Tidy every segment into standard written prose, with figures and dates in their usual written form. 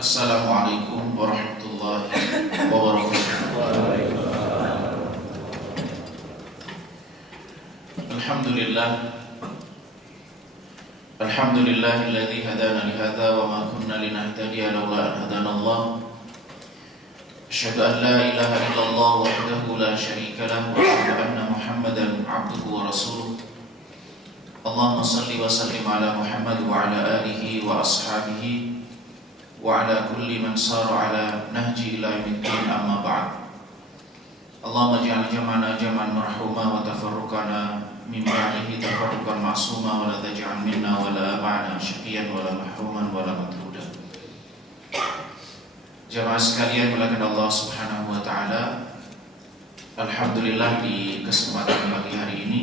Assalamualaikum warahmatullahi wabarakatuh. Alhamdulillah. Alhamdulillahilladzi hadana li hadza wa ma kunna linahtadiya laula an hadana Allah. Asyhadu an la ilaha illallah wahdahu la syarika lahu wa asyhadu anna Muhammadan 'abduhu wa rasuluh. Allahumma shalli wa sallim ala Muhammad wa ala alihi wa ashabihi wa ala kulli man sara ala nahji ila yaumiddin, amma ba'd. Allahumma ij'al jam'ana jam'an marhuma wa tafarruqana min ba'dihi tafarruqan ma'suma wa la taj'al minna wa la ba'na syaqiyan wa la mahruman wa la matruda. Jamaah sekalian mulakan Allah Subhanahu wa taala, alhamdulillah di kesempatan pagi hari ini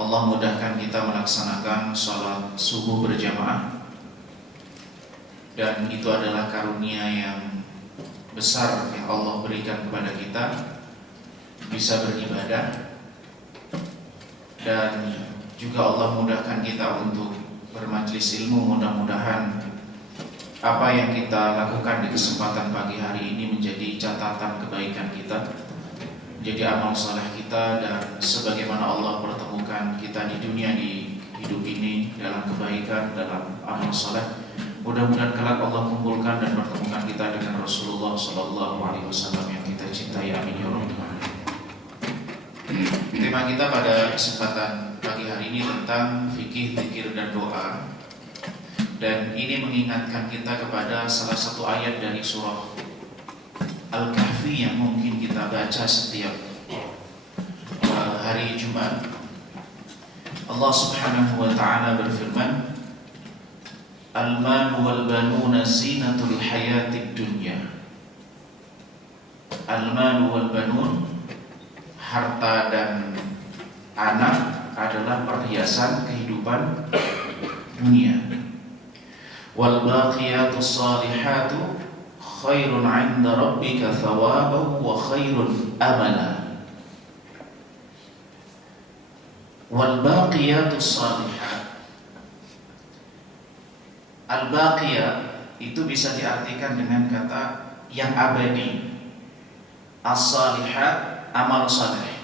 Allah mudahkan kita melaksanakan salat subuh berjamaah. Dan itu adalah karunia yang besar yang Allah berikan kepada kita, bisa beribadah. Dan juga Allah mudahkan kita untuk bermajlis ilmu. Mudah-mudahan apa yang kita lakukan di kesempatan pagi hari ini menjadi catatan kebaikan kita, menjadi amal saleh kita, dan sebagaimana Allah pertemukan kita di dunia, di hidup ini dalam kebaikan, dalam amal saleh, mudah-mudahan kelak Allah kumpulkan dan pertemukan kita dengan Rasulullah SAW yang kita cintai. Amin ya rabbal alamin. Tema kita pada kesempatan pagi hari ini tentang fikih, zikir, dan doa. Dan ini mengingatkan kita kepada salah satu ayat dari surah Al-Kahfi yang mungkin kita baca setiap hari Jumat. Allah Subhanahu wa ta'ala berfirman, Al-malu wal banuna zinatul hayatid dunya. Al-malu wal banun, harta dan anak adalah perhiasan kehidupan dunia. Wal baqiyatus salihatu khairun 'inda rabbika thawaban wa khairun amala. Wal baqiyatus salihat, al-baqiyah itu bisa diartikan dengan kata yang abadi. As-salihat, amal saleh.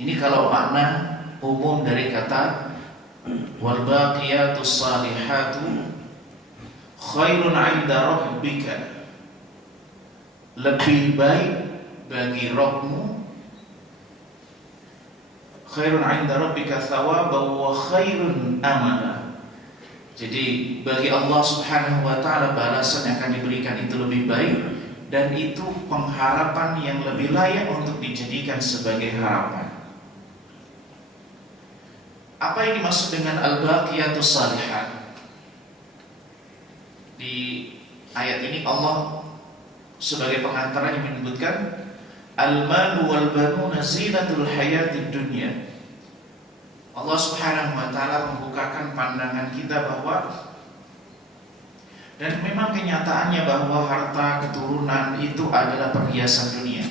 Ini kalau makna umum dari kata wal baqiyatus salihatu khairun 'inda rabbika, lebih baik bagi Rabbmu, khairun 'inda rabbika thawaban wa khairun amala. Jadi bagi Allah Subhanahu wa ta'ala balasan yang akan diberikan itu lebih baik, dan itu pengharapan yang lebih layak untuk dijadikan sebagai harapan. Apa yang dimaksud dengan al-baqiyatus salihat? Di ayat ini Allah sebagai pengantaranya menyebutkan al-malu wal banuna zinatul hayatid dunya. Allah Subhanahu wa ta'ala membukakan pandangan kita bahwa, dan memang kenyataannya bahwa harta keturunan itu adalah perhiasan dunia.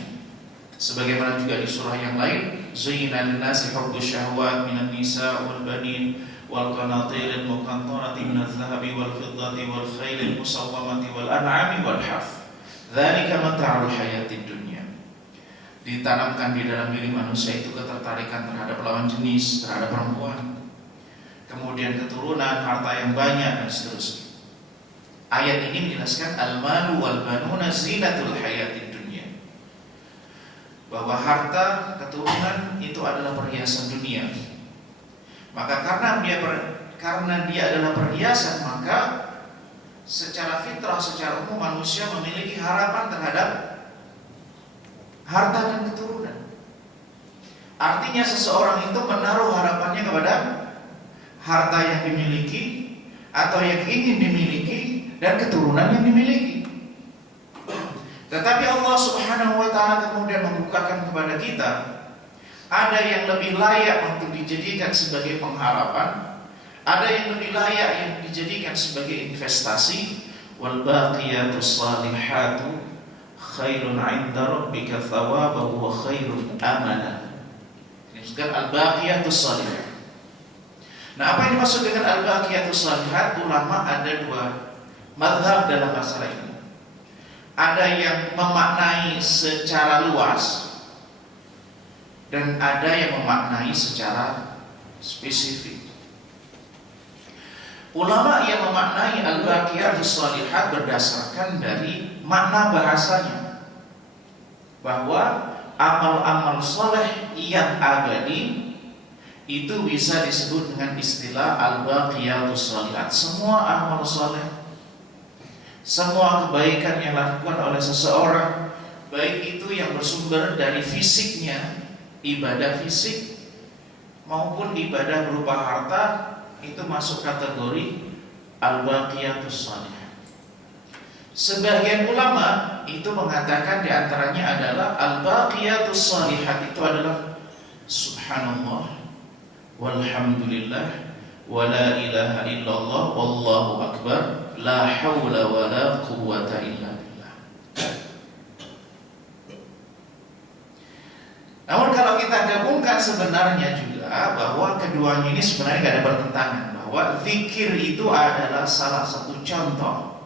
Sebagaimana juga di surah yang lain, zuyyina lin-nasi hubbus syahawat minan nisa wal banin wal qanatiril muqantarati minadh dhahabi wal fiddati wal khailil musawwamati wal an'ami wal harth. Dzalika mata'ul hayatid dunya. Ditanamkan di dalam diri manusia itu ketertarikan terhadap lawan jenis, terhadap perempuan, kemudian keturunan, harta yang banyak, dan seterusnya. Ayat ini menjelaskan al-malu wal banuna zinatul hayatid dunya, bahwa harta keturunan itu adalah perhiasan dunia. Maka karena dia adalah perhiasan, maka secara fitrah, secara umum manusia memiliki harapan terhadap harta dan keturunan. Artinya seseorang itu menaruh harapannya kepada harta yang dimiliki atau yang ingin dimiliki dan keturunan yang dimiliki. Tetapi Allah Subhanahu wa ta'ala kemudian membukakan kepada kita ada yang lebih layak untuk dijadikan sebagai pengharapan, ada yang lebih layak yang dijadikan sebagai investasi. Wal baqiyatus salihatu khairun 'inda rabbika thawaban wa khairun amala. Ini disebutkan al-baqiyatus salihat. Nah, apa yang dimaksud dengan al-baqiyatus salihat? Ulama ada dua mazhab dalam masalah ini. Ada yang memaknai secara luas dan ada yang memaknai secara spesifik. Ulama yang memaknai al-baqiyatus shalihat berdasarkan dari makna bahasanya, bahwa amal-amal soleh yang abadi itu bisa disebut dengan istilah al-baqiyatus shalihat. Semua amal soleh, semua kebaikan yang dilakukan oleh seseorang, baik itu yang bersumber dari fisiknya, ibadah fisik, maupun ibadah berupa harta, itu masuk kategori al-baqiyatus shalihat. Sebagian ulama itu mengatakan diantaranya adalah al-baqiyatus shalihat itu adalah subhanallah walhamdulillah wa la ilaha illallah wallahu akbar la hawla wa la quwwata illa billah. Namun kalau kita gabungkan sebenarnya juga bahwa keduanya ini sebenarnya tidak ada bertentangan, bahwa zikir itu adalah salah satu contoh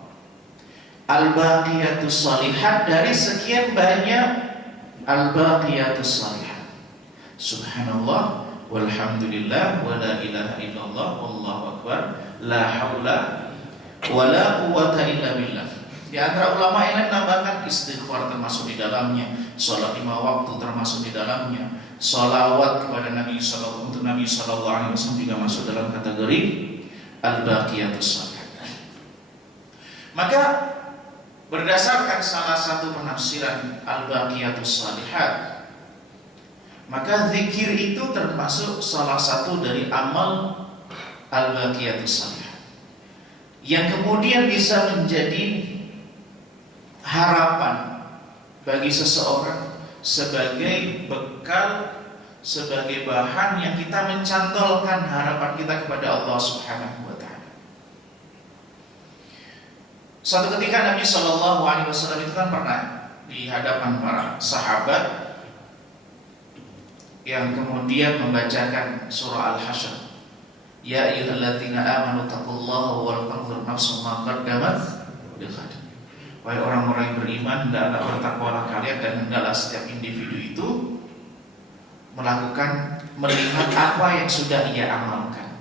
al-baqiyatus shalihat dari sekian banyak al-baqiyatus shalihat. Subhanallah walhamdulillah wa la ilaha illallah wallahu akbar la haula wa la quwwata illa billah. Di antara ulama yang menambahkan istighfar termasuk di dalamnya, salat 5 waktu termasuk di dalamnya, salawat kepada Nabi sallallahu alaihi wasallam juga masuk dalam kategori al-baqiyatus shalihat. Maka berdasarkan salah satu penafsiran al-baqiyatus shalihat, maka zikir itu termasuk salah satu dari amal al-baqiyatus shalihat yang kemudian bisa menjadi harapan bagi seseorang sebagai bekal, sebagai bahan yang kita mencantolkan harapan kita kepada Allah Subhanahu wa taala. Suatu ketika Nabi sallallahu alaihi wasallam itu kan pernah di hadapan para sahabat yang kemudian membacakan surah Al-Hasyr. Ya ayyuhalladzina amanu taqullaha wal tanzur nafsum ma qaddamat lighad. Wahai orang-orang yang beriman, hendaklah bertakwalah kalian dan hendaklah setiap individu itu melihat apa yang sudah ia amalkan.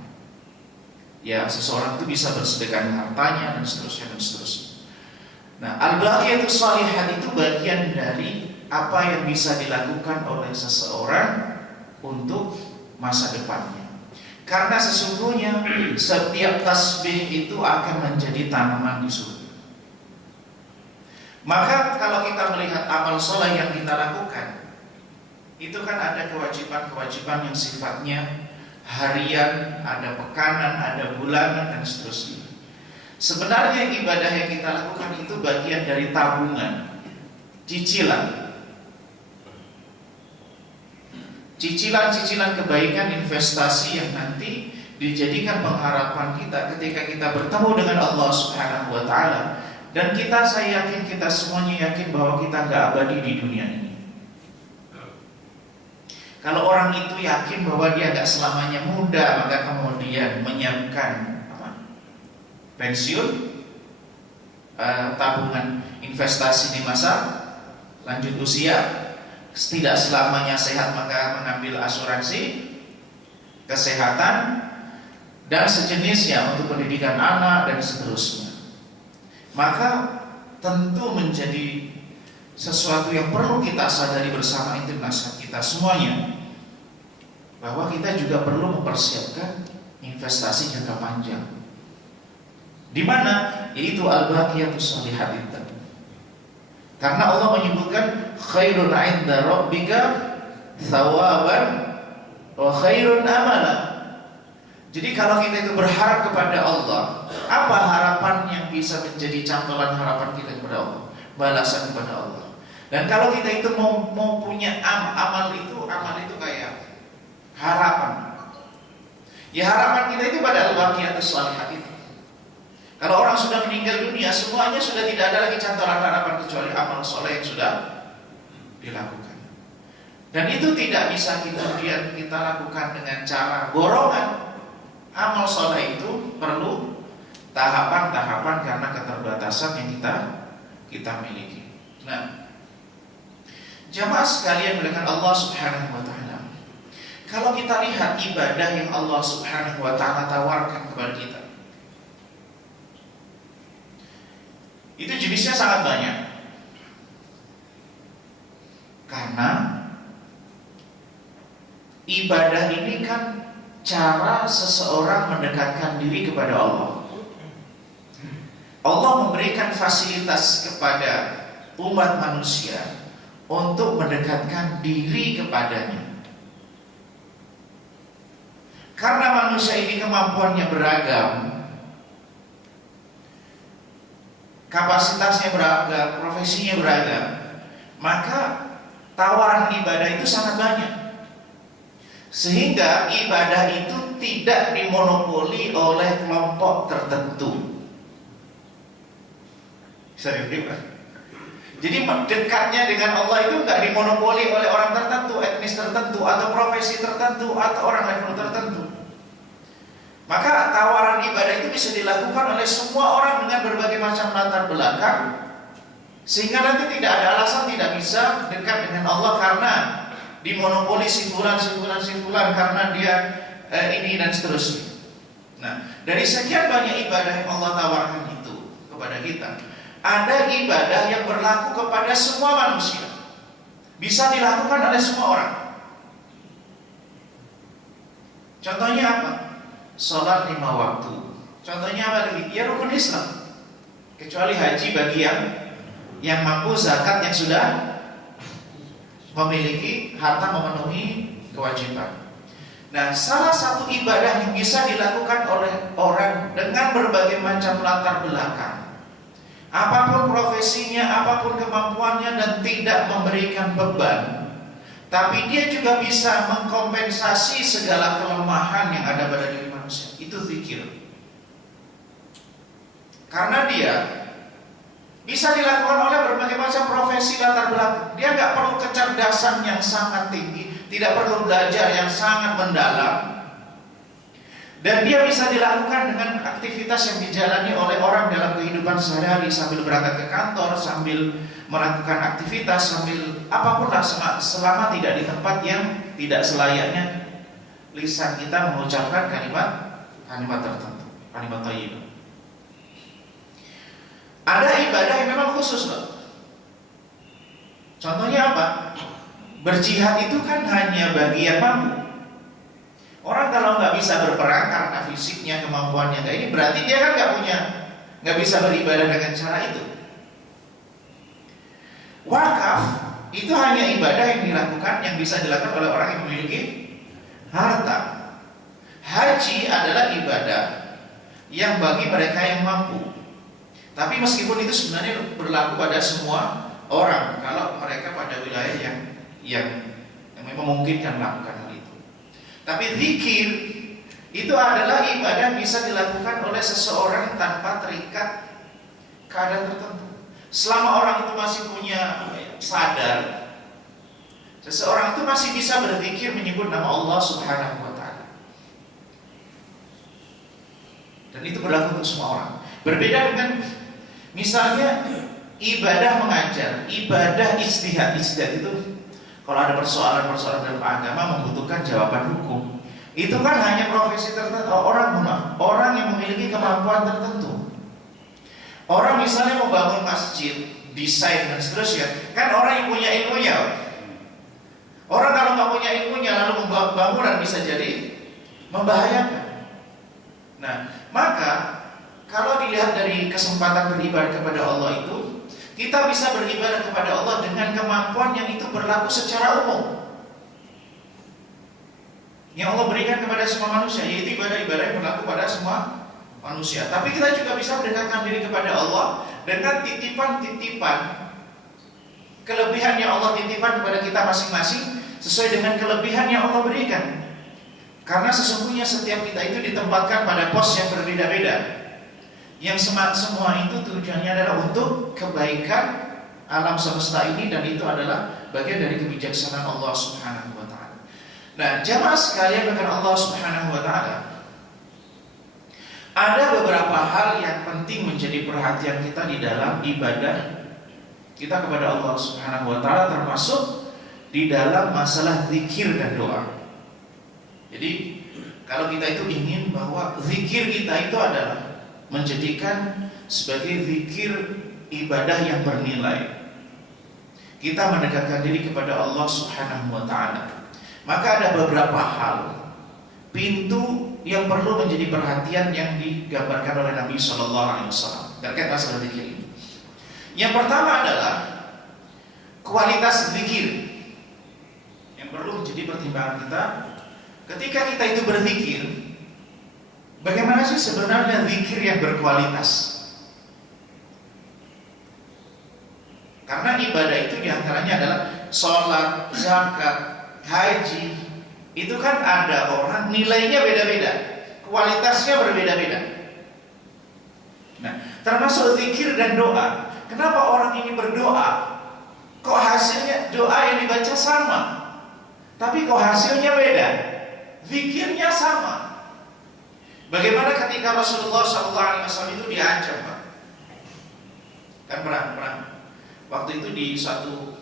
Ya, seseorang itu bisa bersedekah hartanya dan seterusnya dan seterusnya. Nah, al-baqiyatus shalihat itu bagian dari apa yang bisa dilakukan oleh seseorang untuk masa depannya. Karena sesungguhnya setiap tasbih itu akan menjadi tanaman di surga. Maka kalau kita melihat amal soleh yang kita lakukan, itu kan ada kewajiban-kewajiban yang sifatnya harian, ada pekanan, ada bulanan dan seterusnya. Sebenarnya ibadah yang kita lakukan itu bagian dari tabungan, cicilan kebaikan, investasi yang nanti dijadikan pengharapan kita ketika kita bertemu dengan Allah Subhanahu wa taala. Dan saya yakin, kita semuanya yakin bahwa kita nggak abadi di dunia ini. Kalau orang itu yakin bahwa dia nggak selamanya muda, maka kemudian menyiapkan pensiun, tabungan investasi di masa lanjut usia, tidak selamanya sehat maka mengambil asuransi kesehatan dan sejenisnya untuk pendidikan anak dan seterusnya. Maka tentu menjadi sesuatu yang perlu kita sadari bersama, itu nasihat kita semuanya, bahwa kita juga perlu mempersiapkan investasi jangka panjang. Di mana? Yaitu al-baqiyatus shalihat itu. Karena Allah menyebutkan khairun 'inda rabbika thawaban wa khairun amala. Jadi kalau kita itu berharap kepada Allah, apa harapan yang bisa menjadi cantolan harapan kita kepada Allah? Balasan kepada Allah. Dan kalau kita itu mau punya amal itu kayak harapan. Ya, harapan kita itu pada al-baqiyatus shalihat itu. Kalau orang sudah meninggal dunia, semuanya sudah tidak ada lagi cantolan harapan kecuali amal soleh yang sudah dilakukan. Dan itu tidak bisa kemudian kita lakukan dengan cara borongan. Amal soleh itu perlu tahapan-tahapan karena keterbatasan yang kita miliki. Nah, jamaah sekalian melakukan Allah Subhanahu wa taala. Kalau kita lihat ibadah yang Allah Subhanahu wa taala tawarkan kepada kita, itu jenisnya sangat banyak. Karena ibadah ini kan cara seseorang mendekatkan diri kepada Allah. Allah memberikan fasilitas kepada umat manusia untuk mendekatkan diri kepadanya. Karena manusia ini kemampuannya beragam, kapasitasnya beragam, profesinya beragam, maka tawaran ibadah itu sangat banyak. Sehingga ibadah itu tidak dimonopoli oleh kelompok tertentu. Bisa dipahami? Jadi dekatnya dengan Allah itu nggak dimonopoli oleh orang tertentu, etnis tertentu, atau profesi tertentu, atau orang level tertentu. Maka tawaran ibadah itu bisa dilakukan oleh semua orang dengan berbagai macam latar belakang, sehingga nanti tidak ada alasan tidak bisa dekat dengan Allah karena dimonopoli si fulan karena dia ini dan seterusnya. Nah, dari sekian banyak ibadah yang Allah tawarkan itu kepada kita, ada ibadah yang berlaku kepada semua manusia, bisa dilakukan oleh semua orang. Contohnya apa? Sholat 5 waktu. Contohnya apa lagi? Ya rukun Islam. Kecuali haji bagi yang mampu, zakat yang sudah memiliki harta memenuhi kewajiban. Nah, salah satu ibadah yang bisa dilakukan oleh orang dengan berbagai macam latar belakang, apapun profesinya, apapun kemampuannya, dan tidak memberikan beban, tapi dia juga bisa mengkompensasi segala kelemahan yang ada pada diri manusia. Itu zikir. Karena dia bisa dilakukan oleh berbagai macam profesi latar belakang. Dia nggak perlu kecerdasan yang sangat tinggi, tidak perlu belajar yang sangat mendalam, dan dia bisa dilakukan dengan aktivitas yang dijalani oleh orang dalam kehidupan sehari-hari, sambil berangkat ke kantor, sambil melakukan aktivitas, sambil apapun lah, selama tidak di tempat yang tidak selayaknya lisan kita mengucapkan kalimat tertentu, kalimat thayyibah. Ada ibadah yang memang khusus loh. Contohnya apa? Berjihad itu kan hanya bagi yang mampu. Orang kalau nggak bisa berperang karena fisiknya, kemampuannya kayak ini, berarti dia kan nggak bisa beribadah dengan cara itu. Wakaf itu hanya ibadah yang dilakukan, yang bisa dilakukan oleh orang yang memiliki harta. Haji adalah ibadah yang bagi mereka yang mampu. Tapi meskipun itu sebenarnya berlaku pada semua orang, kalau mereka pada wilayah yang memungkinkan melakukan hal itu. Tapi zikir itu adalah ibadah yang bisa dilakukan oleh seseorang tanpa terikat keadaan tertentu. Selama orang itu masih punya sadar, seseorang itu masih bisa berzikir menyebut nama Allah Subhanahu wa taala. Dan itu berlaku untuk semua orang. Berbeda dengan misalnya ibadah mengajar, ibadah ijtihad itu kalau ada persoalan-persoalan dalam agama membutuhkan jawaban hukum, itu kan hanya profesi tertentu, orang yang memiliki kemampuan tertentu. Orang misalnya mau bangun masjid, desain dan seterusnya, kan orang yang punya ilmunya. Orang kalau nggak punya ilmunya lalu membuat bangunan bisa jadi membahayakan. Nah, maka kalau dilihat dari kesempatan beribadah kepada Allah itu, kita bisa beribadah kepada Allah dengan kemampuan yang itu berlaku secara umum, yang Allah berikan kepada semua manusia, yaitu ibadah-ibadah yang berlaku pada semua manusia. Tapi kita juga bisa mendekatkan diri kepada Allah dengan titipan-titipan kelebihan yang Allah titipkan kepada kita masing-masing, sesuai dengan kelebihan yang Allah berikan. Karena sesungguhnya setiap kita itu ditempatkan pada pos yang berbeda-beda, yang semua itu tujuannya adalah untuk kebaikan alam semesta ini, dan itu adalah bagian dari kebijaksanaan Allah Subhanahu wa taala. Nah, jamaah sekalian dengan Allah Subhanahu wa taala, Ada beberapa hal yang penting menjadi perhatian kita di dalam ibadah kita kepada Allah Subhanahu wa taala, termasuk di dalam masalah zikir dan doa. Jadi kalau kita itu ingin bahwa zikir kita itu adalah menjadikan sebagai zikir ibadah yang bernilai, kita mendekatkan diri kepada Allah Subhanahu wa taala, maka ada beberapa hal, pintu yang perlu menjadi perhatian yang digambarkan oleh Nabi Shallallahu Alaihi Wasallam terkait masalah zikir ini. Yang pertama adalah kualitas zikir yang perlu menjadi pertimbangan kita ketika kita itu berzikir. Bagaimana sih sebenarnya zikir yang berkualitas? Karena ibadah itu diantaranya adalah sholat, zakat, haji. Itu kan ada orang nilainya beda-beda, kualitasnya berbeda-beda. Nah, termasuk zikir dan doa. Kenapa orang ini berdoa, kok hasilnya doa yang dibaca sama, tapi kok hasilnya beda? Zikirnya sama. Bagaimana ketika Rasulullah SAW itu diancam, Pak? Kan perang. Waktu itu di suatu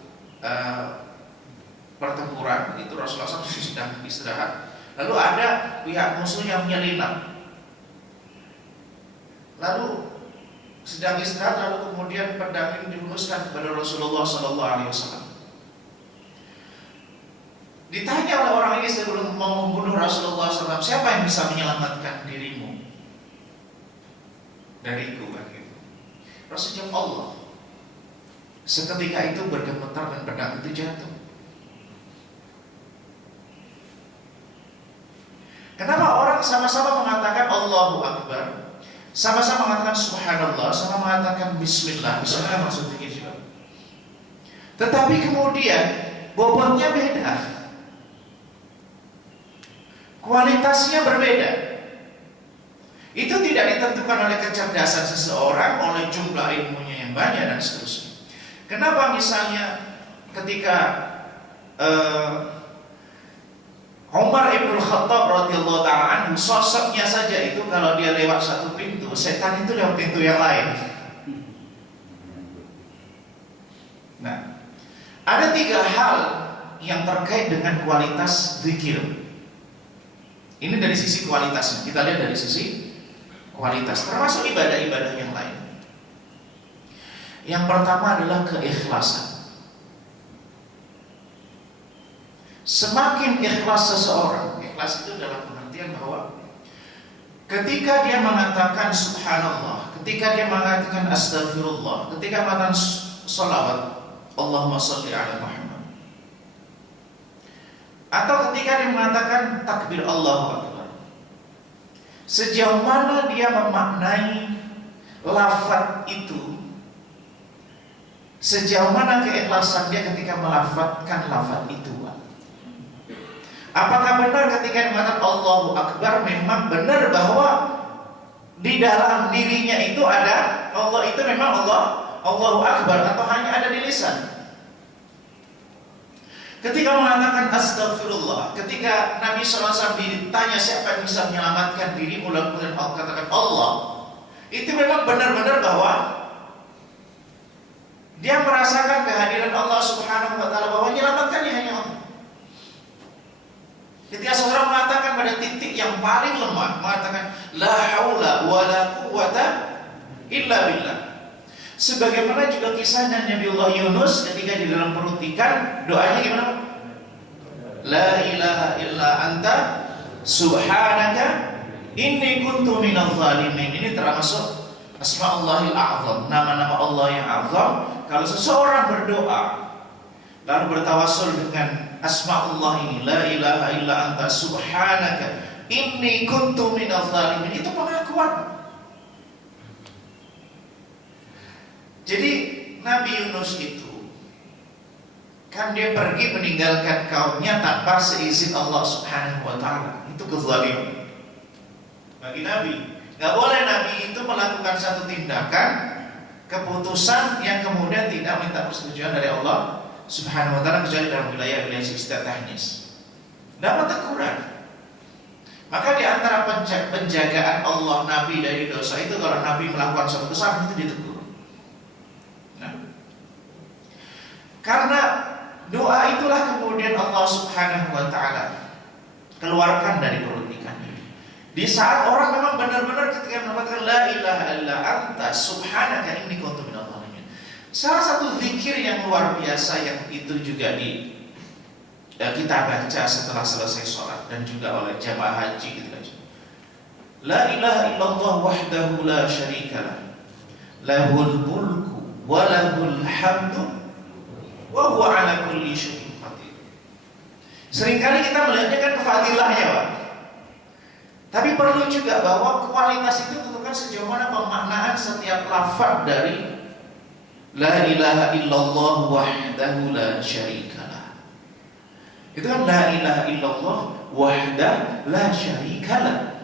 pertempuran itu Rasulullah SAW sedang istirahat, lalu ada pihak musuh yang menyelinap, lalu sedang istirahat, lalu kemudian pedang ini dihunuskan kepada Rasulullah SAW. Ditanya oleh orang ini sebelum mau membunuh Rasulullah SAW, siapa yang bisa menyelamatkan dirimu dariku? Rasulullah Allah. Seketika itu bergemetar dan pedang itu jatuh. Kenapa orang sama-sama mengatakan Allahu Akbar, sama-sama mengatakan Subhanallah, sama mengatakan Bismillah, Bismillah maksud zikir juga, tetapi kemudian bobotnya beda, kualitasnya berbeda? Itu tidak ditentukan oleh kecerdasan seseorang, oleh jumlah ilmunya yang banyak dan seterusnya. Kenapa misalnya ketika Umar ibn Khattab radhiyallahu ta'ala anhu, sosoknya saja itu kalau dia lewat satu pintu, setan itu lewat pintu yang lain. Nah, ada 3 hal yang terkait dengan kualitas zikir. Ini dari sisi kualitasnya, kita lihat dari sisi kualitas, termasuk ibadah-ibadah yang lain. Yang pertama adalah keikhlasan. Semakin ikhlas seseorang, ikhlas itu dalam pengertian bahwa ketika dia mengatakan subhanallah, ketika dia mengatakan astagfirullah, ketika mengatakan salawat Allahumma sholli ala Muhammad, atau ketika dia mengatakan takbir Allahu Akbar, sejauh mana dia memaknai lafaz itu, sejauh mana keikhlasan dia ketika melafazkan lafaz itu. Apakah benar ketika mengatakan Allahu Akbar memang benar bahwa di dalam dirinya itu ada Allah, itu memang Allahu Akbar, atau hanya ada di lisan? Ketika mengatakan astagfirullah, ketika Nabi SAW ditanya siapa yang bisa menyelamatkan dirimu, lalu kemudian Allah katakan Allah, itu memang benar-benar bahwa dia merasakan kehadiran Allah Subhanahu wa taala, bahwa menyelamatkannya hanya Allah. Ketika seorang mengatakan pada titik yang paling lemah, mengatakan la haula wa la quwata illa billah. Sebagaimana juga kisahnya Nabiullah Yunus ketika di dalam perut ikan, doanya gimana? La ilaha illa anta subhanaka inni kuntu minadh dhalimin. Ini termasuk Asma'ullahil A'zam, nama-nama Allah yang azam. Kalau seseorang berdoa lalu bertawassul dengan Asma'ullah ini, la ilaha illa anta subhanaka inni kuntu minadh dhalimin, itu pengakuan. Jadi Nabi Yunus itu kan dia pergi meninggalkan kaumnya tanpa seizin Allah Subhanahu wa taala. Itu kezaliman bagi Nabi. Gak boleh Nabi itu melakukan satu tindakan, keputusan yang kemudian tidak minta persetujuan dari Allah Subhanahu wa taala, kecuali dalam wilayah-wilayah istilah teknis. Dapat teguran. Maka di antara penjagaan Allah Nabi dari dosa itu, kalau Nabi melakukan suatu kesalahan itu ditegur. Nah, karena doa itulah kemudian Allah Subhanahu wa Ta'ala keluarkan dari perut ikan ini. Di saat orang memang benar-benar ketika mendapatkan la ilaha illa anta subhanaka inni kuntu minadh dhalimin. Salah satu zikir yang luar biasa yang itu juga kita baca setelah selesai sholat dan juga oleh jamaah haji gitu aja. La ilaha illallah wahdahu la syarikalah, lahul mulku wa lahul hamdu wa huwa ala kulli syai'in qadir. Seringkali kita melihatnya kan kefadilahnya, Pak. Tapi perlu juga bahwa kualitas itu tentukan sejauh mana pemaknaan setiap lafaz dari la ilaha illallah wahdahu la syarikalah. Itu kan la ilaha illallah wahdah la syarikalah.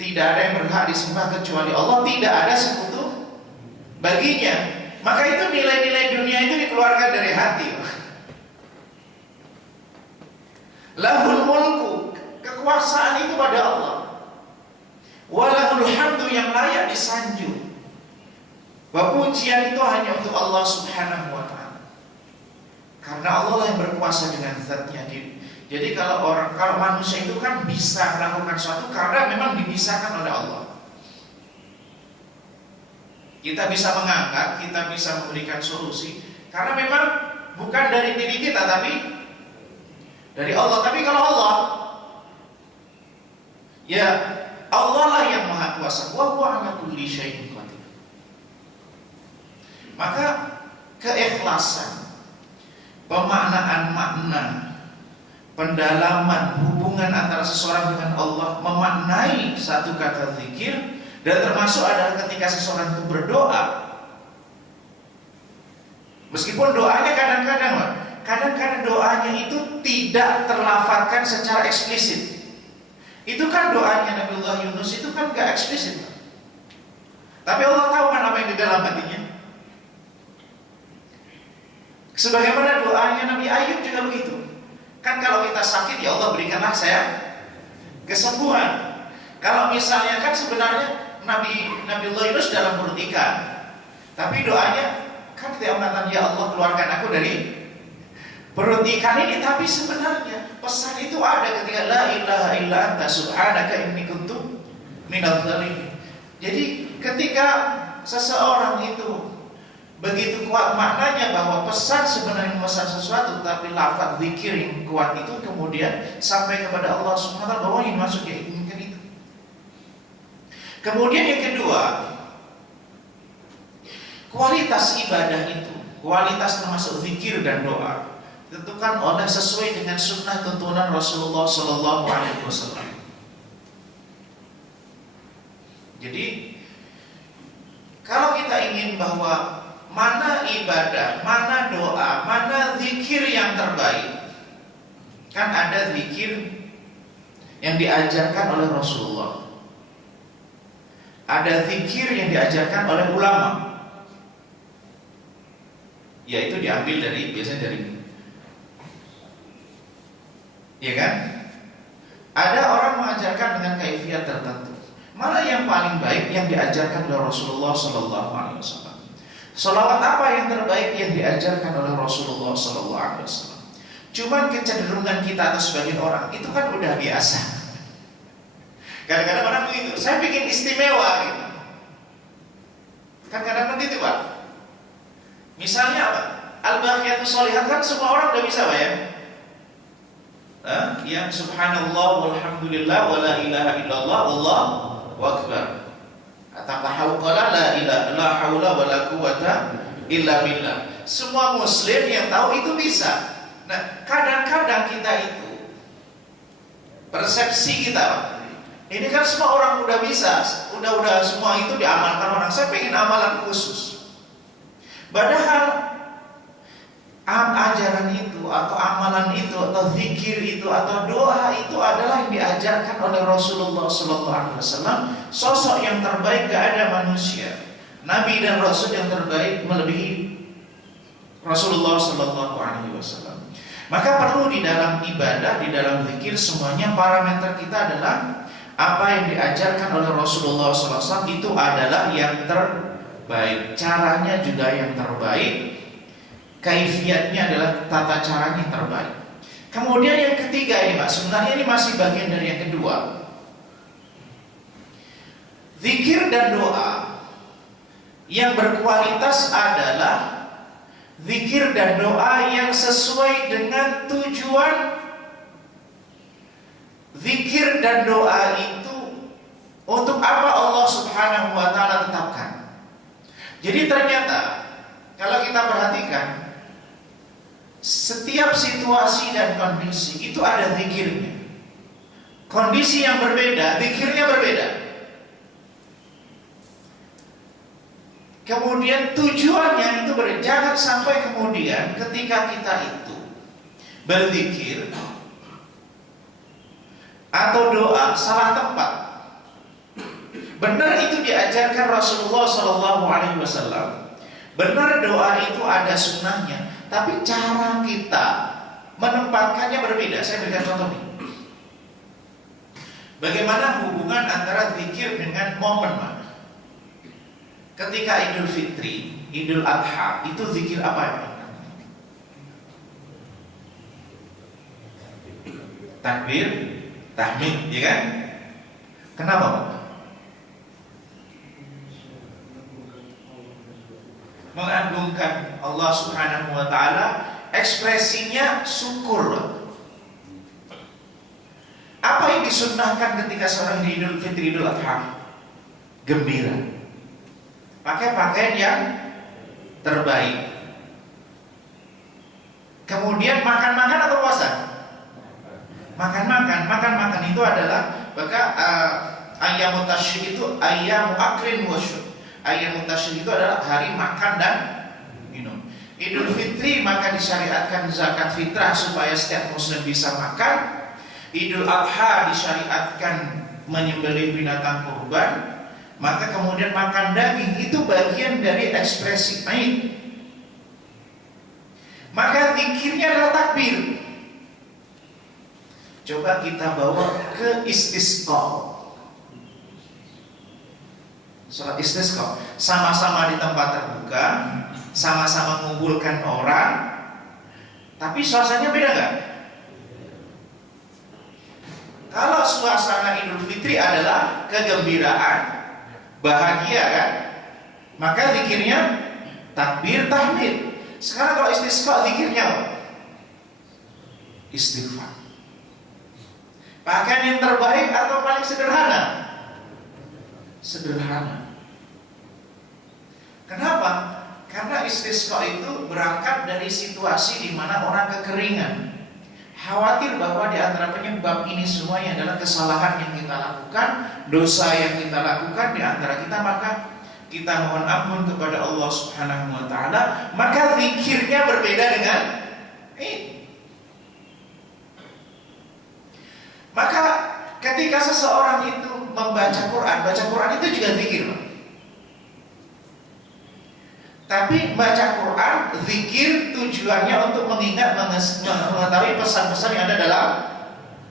Tidak ada yang berhak disembah kecuali Allah, tidak ada sekutu baginya. Maka itu nilai-nilai dunia itu dikeluarkan dari hati. Lahul mulku, kekuasaan itu pada Allah. Walahul hamdu, yang layak disanjung. Bahwa pujian itu hanya untuk Allah Subhanahu wa Ta'ala. Karena Allah lah yang berkuasa dengan zatnya. Jadi kalau manusia itu kan bisa melakukan sesuatu karena memang dibisahkan oleh Allah. Kita bisa mengangkat, kita bisa memberikan solusi karena memang bukan dari diri kita tapi dari Allah. Tapi kalau Allah, ya Allah lah yang maha kuasa. Wa huwa ala kulli syai'in qadir. Maka keikhlasan, pemaknaan makna, pendalaman hubungan antara seseorang dengan Allah, memaknai satu kata zikir, dan termasuk adalah ketika seseorang itu berdoa. Meskipun doanya kadang-kadang doanya itu tidak terlafazkan secara eksplisit. Itu kan doanya Nabiullah Yunus itu kan gak eksplisit. Tapi Allah tahu kan apa yang di dalam hatinya. Sebagaimana doanya Nabi Ayub juga begitu. Kan kalau kita sakit, ya Allah berikanlah saya kesembuhan. Kalau misalnya kan sebenarnya Nabiullah Yunus dalam perut ikan, tapi doanya kan dia mengatakan, ya Allah keluarkan aku dari perut ikan ini. Tapi sebenarnya pesan itu ada ketika la ilaha illa anta subhanaka inni kuntu minadh dhalimin. Jadi ketika seseorang itu begitu kuat maknanya bahwa pesan sebenarnya memesan sesuatu, tapi lafaz zikir yang kuat itu kemudian sampai kepada Allah Subhanahu wa Ta'ala bahwa yang masuk dia inginkan itu. Kemudian yang kedua, kualitas ibadah itu, kualitas termasuk zikir dan doa ditentukan oleh sesuai dengan sunnah tuntunan Rasulullah Sallallahu Alaihi Wasallam. Jadi kalau kita ingin bahwa mana ibadah, mana doa, mana zikir yang terbaik, kan ada zikir yang diajarkan oleh Rasulullah, ada zikir yang diajarkan oleh ulama, yaitu diambil dari biasanya dari, ya kan? Ada orang mengajarkan dengan kaifiat tertentu. Mana yang paling baik yang diajarkan oleh Rasulullah Sallallahu Alaihi Wasallam? Salawat apa yang terbaik yang diajarkan oleh Rasulullah Sallallahu Alaihi Wasallam? Cuman kecenderungan kita atau sebagian orang itu kan udah biasa. Kadang-kadang orang begitu, saya bikin istimewa gitu. Kan kadang-kadang gitu, Pak. Misalnya apa? Al-Baqiyatus Shalihat kan semua orang udah bisa, Pak ya? Yang subhanallah walhamdulillah wala ilaha illallah wallahu akbar. Ataqahauqala la haula wala quwata illa billah. Semua muslim yang tahu itu bisa. Nah, kadang-kadang kita itu persepsi kita, ini kan semua orang udah bisa, udah semua itu diamalkan orang. Saya pengen amalan khusus. Padahal ajaran itu atau amalan itu atau zikir itu atau doa itu adalah yang diajarkan oleh Rasulullah Sallallahu Alaihi Wasallam, sosok yang terbaik. Gak ada manusia, Nabi dan Rasul yang terbaik melebihi Rasulullah Sallallahu Alaihi Wasallam. Maka perlu di dalam ibadah, di dalam zikir, semuanya parameter kita adalah apa yang diajarkan oleh Rasulullah SAW itu adalah yang terbaik. Caranya juga yang terbaik. Kaifiatnya adalah tata caranya yang terbaik. Kemudian yang ketiga ini Pak, sebenarnya ini masih bagian dari yang kedua. Zikir dan doa yang berkualitas adalah zikir dan doa yang sesuai dengan tujuan. Zikir dan doa itu untuk apa Allah Subhanahu wa ta'ala tetapkan. Jadi ternyata kalau kita perhatikan, setiap situasi dan kondisi itu ada zikirnya. Kondisi yang berbeda, zikirnya berbeda. Kemudian tujuannya itu berbeda. Jangan sampai kemudian ketika kita itu berzikir atau doa salah tempat. Benar itu diajarkan Rasulullah SAW. Benar doa itu ada sunnahnya, tapi cara kita menempatkannya berbeda. Saya berikan contoh nih. Bagaimana hubungan antara zikir dengan momen, Pak? Ketika Idul Fitri, Idul Adha, itu zikir apa ya? Takbir, tahmid, ya kan? Kenapa, Pak? Mengagungkan Allah Subhanahu wa ta'ala, ekspresinya syukur. Apa yang disunnahkan ketika seorang di Idul Fitri, Idul Adha? Gembira. Pakai pakaian yang terbaik. Kemudian makan-makan atau puasa? Makan-makan itu adalah maka ayam tasyrik itu ayam aklin wa syurb. Ayam tasyrik itu adalah hari makan dan minum. Idul Fitri maka disyariatkan zakat fitrah supaya setiap muslim bisa makan. Idul Adha disyariatkan menyembelih binatang kurban. Maka kemudian makan daging itu bagian dari ekspresi Aid. Maka zikirnya adalah takbir. Coba kita bawa ke istisqa. Salat istisqa, sama-sama di tempat terbuka, sama-sama mengumpulkan orang, tapi suasananya beda nggak? Kalau suasana Idul Fitri adalah kegembiraan, bahagia kan? Maka zikirnya takbir, tahmid. Sekarang kalau istisqa zikirnya apa? Istighfar. Pakaian yang terbaik atau paling sederhana? Sederhana. Kenapa? Karena istisqa itu berangkat dari situasi di mana orang kekeringan. Khawatir bahwa di antara penyebab ini semuanya adalah kesalahan yang kita lakukan, dosa yang kita lakukan di antara kita, maka kita mohon ampun kepada Allah Subhanahu wa ta'ala. Maka zikirnya berbeda dengan ini. Maka ketika seseorang itu membaca Quran, baca Quran itu juga zikir. Tapi baca Quran, zikir tujuannya untuk mengingat, mengetahui pesan-pesan yang ada dalam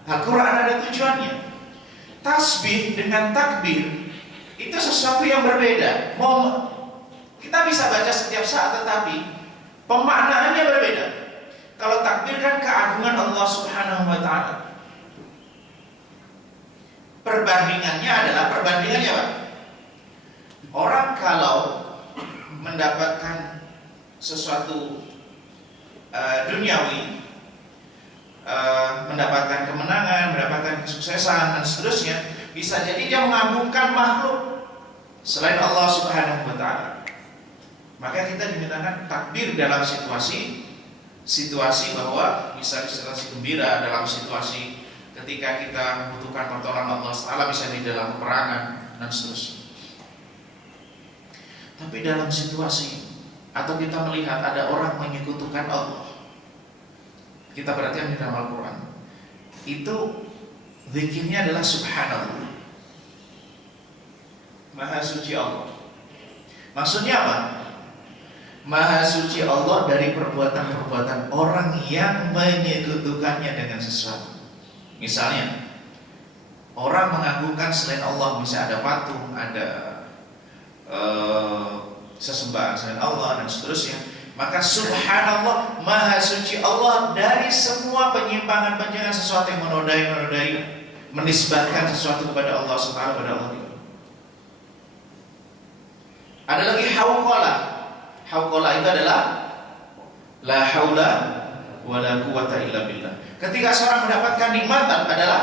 Al-Quran, ada tujuannya. Tasbih dengan takbir itu sesuatu yang berbeda. Kita bisa baca setiap saat, tetapi pemaknaannya berbeda. Kalau takbir kan keagungan Allah Subhanahu wa ta'ala. Perbandingannya Pak, orang kalau mendapatkan sesuatu duniawi, mendapatkan kemenangan, mendapatkan kesuksesan dan seterusnya, bisa jadi dia mengagungkan makhluk selain Allah Subhanahu wa ta'ala. Maka kita dimintakan takbir dalam situasi bahwa bisa situasi gembira, dalam situasi ketika kita membutuhkan pertolongan Allah Ta'ala, bisa di dalam peperangan dan seterusnya. Tapi dalam situasi atau kita melihat ada orang menyekutukan Allah, kita perhatikan di dalam Al-Quran, itu zikirnya adalah Subhanallah, Maha suci Allah. Maksudnya apa? Maha suci Allah dari perbuatan-perbuatan orang yang menyekutukannya dengan sesuatu. Misalnya, orang mengagungkan selain Allah, misalnya ada patung, ada sesembahan selain Allah dan seterusnya. Maka subhanallah, maha suci Allah dari semua penyimpangan-penyimpangan sesuatu yang menodai, menisbatkan sesuatu kepada Allah Subhanahu wa taala. Ada lagi hauqalah. Hauqalah itu adalah la haula wala quwata illa billah. Ketika seorang mendapatkan nikmatan adalah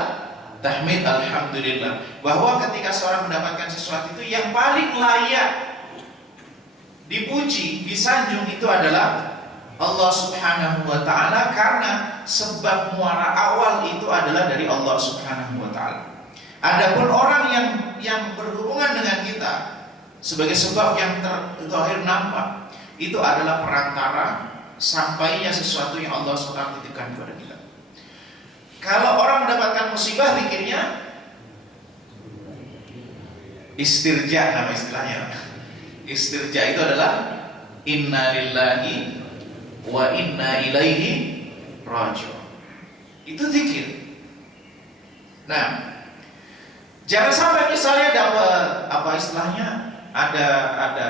tahmid alhamdulillah. Bahwa ketika seorang mendapatkan sesuatu itu yang paling layak dipuji, disanjung itu adalah Allah Subhanahu wa taala, karena sebab muara awal itu adalah dari Allah Subhanahu wa taala. Adapun orang yang berhubungan dengan kita sebagai sebab yang terakhir nampak, itu adalah perantara sampainya sesuatu yang Allah SWT titipkan kepada kita. Kalau orang mendapatkan musibah, zikirnya istirja, nama istilahnya. Istirja itu adalah inna lillahi wa inna ilaihi raji'un. Itu zikir. Nah, jangan sampai misalnya dapat apa istilahnya, ada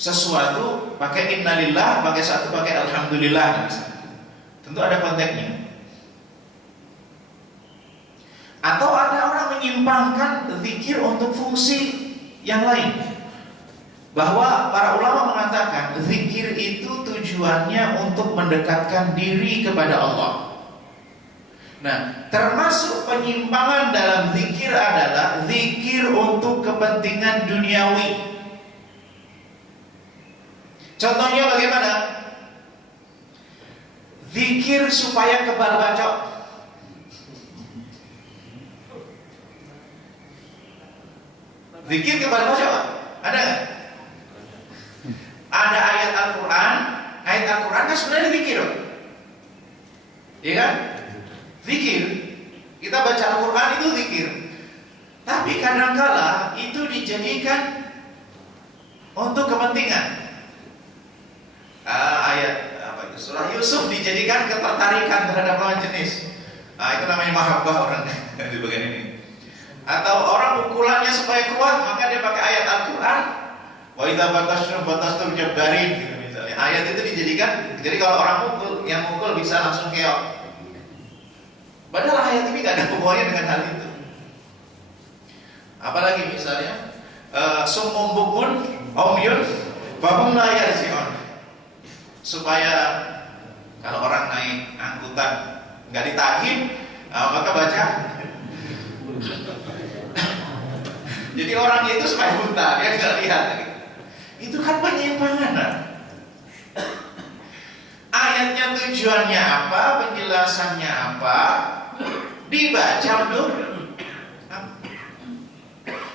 sesuatu pakai innalillah, pakai satu pakai alhamdulillah misalnya. Tentu ada konteksnya. Atau ada orang menyimpangkan zikir untuk fungsi yang lain. Bahwa para ulama mengatakan zikir itu tujuannya untuk mendekatkan diri kepada Allah. Nah, termasuk penyimpangan dalam zikir adalah zikir untuk kepentingan duniawi. Contohnya bagaimana? Zikir supaya kebal bacok. Zikir kebal bacok ada nggak? Ada ayat Al-Quran kan sebenarnya zikir, iya kan? Zikir, kita baca Al-Quran itu zikir. Tapi kadangkala itu dijadikan untuk kepentingan. Ayat apa itu? Surah Yusuf dijadikan ketertarikan terhadap lawan jenis. Itu namanya mahabbah orang di bagian ini. Atau orang pukulannya supaya kuat, maka dia pakai ayat Al-Quran. Wa idza batastum jabbarin gitu misalnya. Ayat itu dijadikan, jadi kalau orang yang mukul bisa langsung keok. Padahal ayat ini gak ada hubungannya dengan hal itu. Apalagi misalnya sumum bukmun umyun fahum la yarji'un. Supaya kalau orang naik angkutan nggak ditagih, maka baca. Jadi orang itu supaya buta, dia nggak lihat. Itu kan penyimpangan. Ayatnya tujuannya apa, penjelasannya apa, dibaca untuk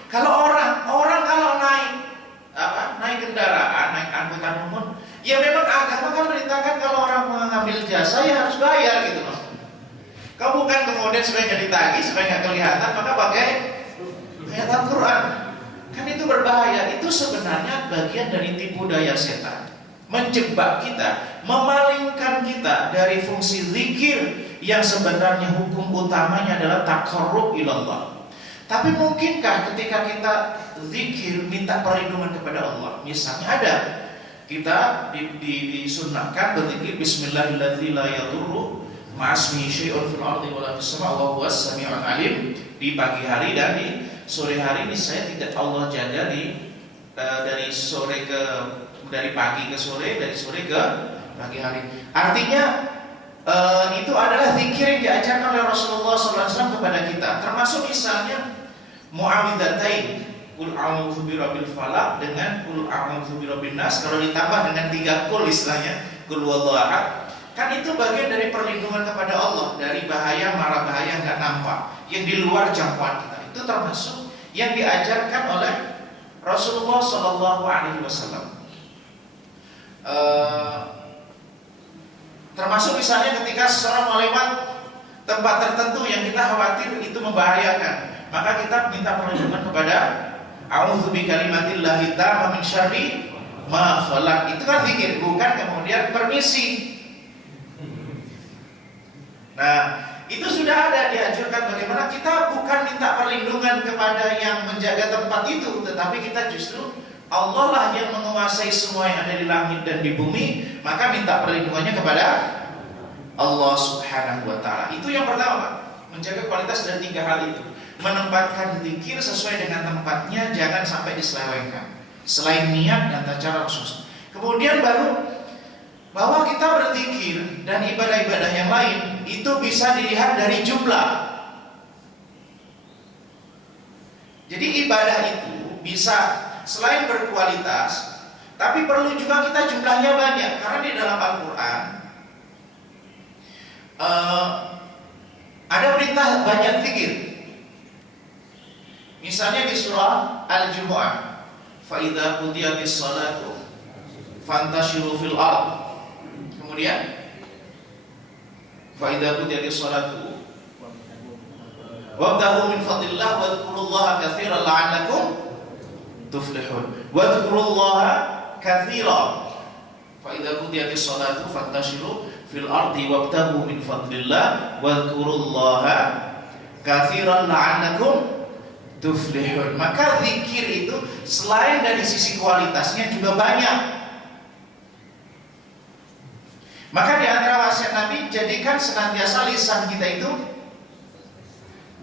kalau orang kalau naik kendaraan, naik angkutan umum, ya memang agama kan merintahkan kalau orang mengambil jasa ya harus bayar gitu loh. Kau bukan kemudian supaya nggak ditagih, supaya nggak kelihatan, maka pakai ayat Al-Quran. Kan itu berbahaya. Itu sebenarnya bagian dari tipu daya setan, menjebak kita, memalingkan kita dari fungsi zikir yang sebenarnya hukum utamanya adalah taqarrub ilallah. Tapi mungkinkah ketika kita zikir minta perlindungan kepada Allah? Misalnya ada kita disunnahkan berzikir bismillahirrahmanirrahim la yadurru ma'asmihi syai'un fil ardi wa la fis sama'i wa huwas sami'ul alim. Di pagi hari dan di sore hari ini saya tidak Allah jaga dari sore ke dari pagi ke sore, dari sore ke pagi hari. Artinya itu adalah zikir yang diajarkan oleh Rasulullah SAW kepada kita. Termasuk misalnya muawwidzatain, qul a'udzu birabbil falaq dengan qul a'udzu birabbin nas. Kalau ditambah dengan 3 qul istilahnya, qul huwallahu ahad, kan itu bagian dari perlindungan kepada Allah dari bahaya, mara bahaya nggak nampak yang di luar jangkauan kita. Itu termasuk yang diajarkan oleh Rasulullah SAW. Termasuk misalnya ketika seseorang melewat tempat tertentu yang kita khawatir itu membahayakan, maka kita minta perlindungan kepada a'udzu bikalimatillahi tammati min syarri ma khalaq. Itu kan zikir, bukan kemudian permisi. Nah, itu sudah ada dianjurkan bagaimana kita bukan minta perlindungan kepada yang menjaga tempat itu, tetapi kita justru Allah lah yang menguasai semua yang ada di langit dan di bumi, maka minta perlindungannya kepada Allah Subhanahu wa taala. Itu yang pertama, Pak. Menjaga kualitas dari 3 hal itu. Menempatkan zikir sesuai dengan tempatnya, jangan sampai diselewengkan. Selain niat dan cara khusus. Kemudian baru bahwa kita berzikir dan ibadah-ibadah yang lain itu bisa dilihat dari jumlah. Jadi ibadah itu bisa selain berkualitas, tapi perlu juga kita jumlahnya banyak. Karena di dalam Al-Quran ada perintah banyak zikir. Misalnya di surah Al-Jumu'ah, fa idza qudiyatis shalatu fantashiru fil ardh. Kemudian fa idza qudiyatis shalatu wabtaghu min fadlillah wadhkurullaha katsiran la'allakum tuflihun. Wadhkurullaha katsiran. Fa idza qudiyatis shalatu fantashiru fil ardi wabtaghu min fadlillah wadhkurullaha katsiran la'allakum tuflihun. Maka zikir itu selain dari sisi kualitasnya juga banyak. Maka di antara wasiat Nabi, jadikan senantiasa lisan kita itu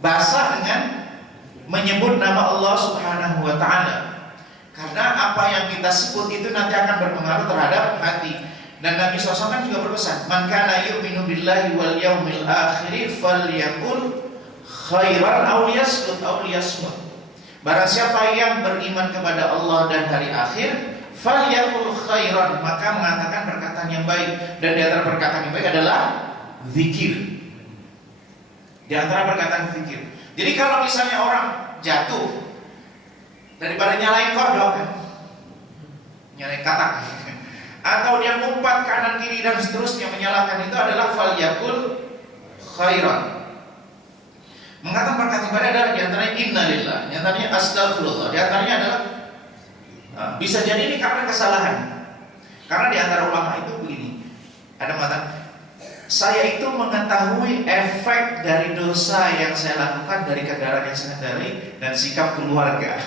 basah dengan menyebut nama Allah Subhanahu wa taala. Karena apa yang kita sebut itu nanti akan berpengaruh terhadap hati. Dan Nabi SAW kan juga berpesan, "Man kana yu'minu billahi wal yaumil akhir falyaqul khairan aw yasmut aw liyasmut." Barang siapa yang beriman kepada Allah dan hari akhir, falyaqul khairan, maka mengatakan perkataan yang baik. Dan di antara perkataan yang baik adalah zikir. Di antara perkataan zikir. Jadi kalau misalnya orang jatuh, daripada nyalain kodok, nyalain katak, atau dia ngumpat kanan kiri dan seterusnya menyalahkan, itu adalah falyaqul khairan. Mengatakan perkataan ibadah adalah diantaranya innalillah, diantaranya astagfirullah, diantaranya adalah bisa jadi ini karena kesalahan. Karena diantara ulama itu begini, ada mengatakan, saya itu mengetahui efek dari dosa yang saya lakukan dari kendaraan yang saya kendari dan sikap keluarga.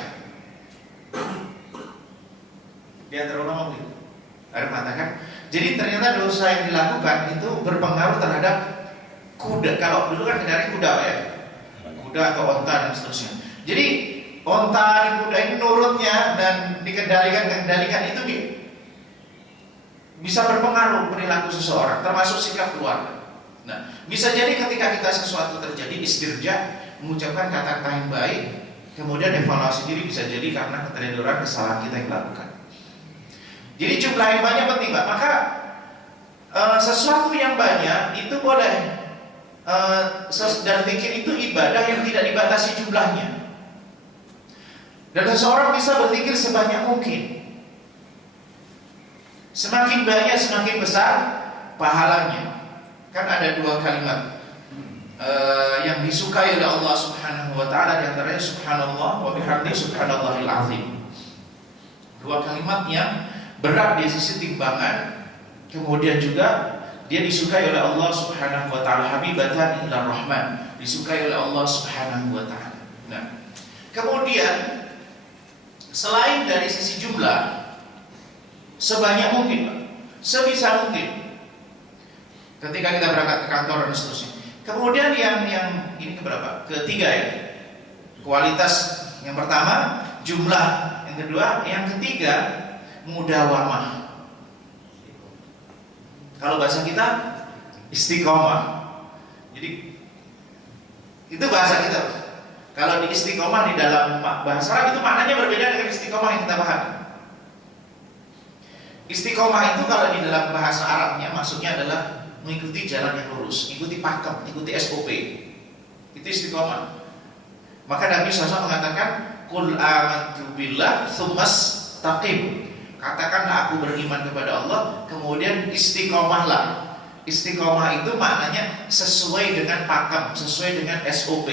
Di antara ulama begitu, ada mengatakan, jadi ternyata dosa yang dilakukan itu berpengaruh terhadap kuda. Kalau dulu kan kendari kuda ya, kuda atau onta dan seterusnya. Jadi onta dan kuda ini nurutnya dan dikendalikan itu bisa berpengaruh perilaku seseorang, termasuk sikap keluarga. Nah, bisa jadi ketika kita sesuatu terjadi istirja, mengucapkan kata-kata yang baik, kemudian evaluasi diri, bisa jadi karena keteledoran kesalahan kita yang dilakukan. Jadi jumlah yang banyak penting, Pak. Maka sesuatu yang banyak itu boleh, dan zikir itu ibadah yang tidak dibatasi jumlahnya. Dan seseorang bisa berzikir sebanyak mungkin. Semakin banyak, semakin besar pahalanya. Kan ada 2 kalimat yang disukai oleh Allah Subhanahu wa taala, di antaranya subhanallah wa bihamdi subhanallahil azim. 2 kalimat yang berat di sisi timbangan, kemudian juga dia disukai oleh Allah Subhanahu wa taala, habibatan ila rahman, disukai oleh Allah Subhanahu wa taala. Nah, kemudian selain dari sisi jumlah, sebanyak mungkin, Pak, sebisa mungkin, ketika kita berangkat ke kantor dan seterusnya. Kemudian yang ini keberapa? Ketiga ya, kualitas. Yang pertama jumlah, yang kedua, yang ketiga mudawamah. Kalau bahasa kita istiqomah. Jadi itu bahasa kita. Kalau di istiqomah di dalam bahasa Arab itu maknanya berbeda dengan istiqomah yang kita pahami. Istiqomah itu kalau di dalam bahasa Arabnya maksudnya adalah mengikuti jalan yang lurus, ikuti pakem, ikuti SOP. Itu istiqomah. Maka Nabi SAW mengatakan, "Qul amantu billah tsumastaqim." Katakanlah aku beriman kepada Allah, kemudian istiqomahlah. Istiqomah itu maknanya sesuai dengan pakem, sesuai dengan SOP.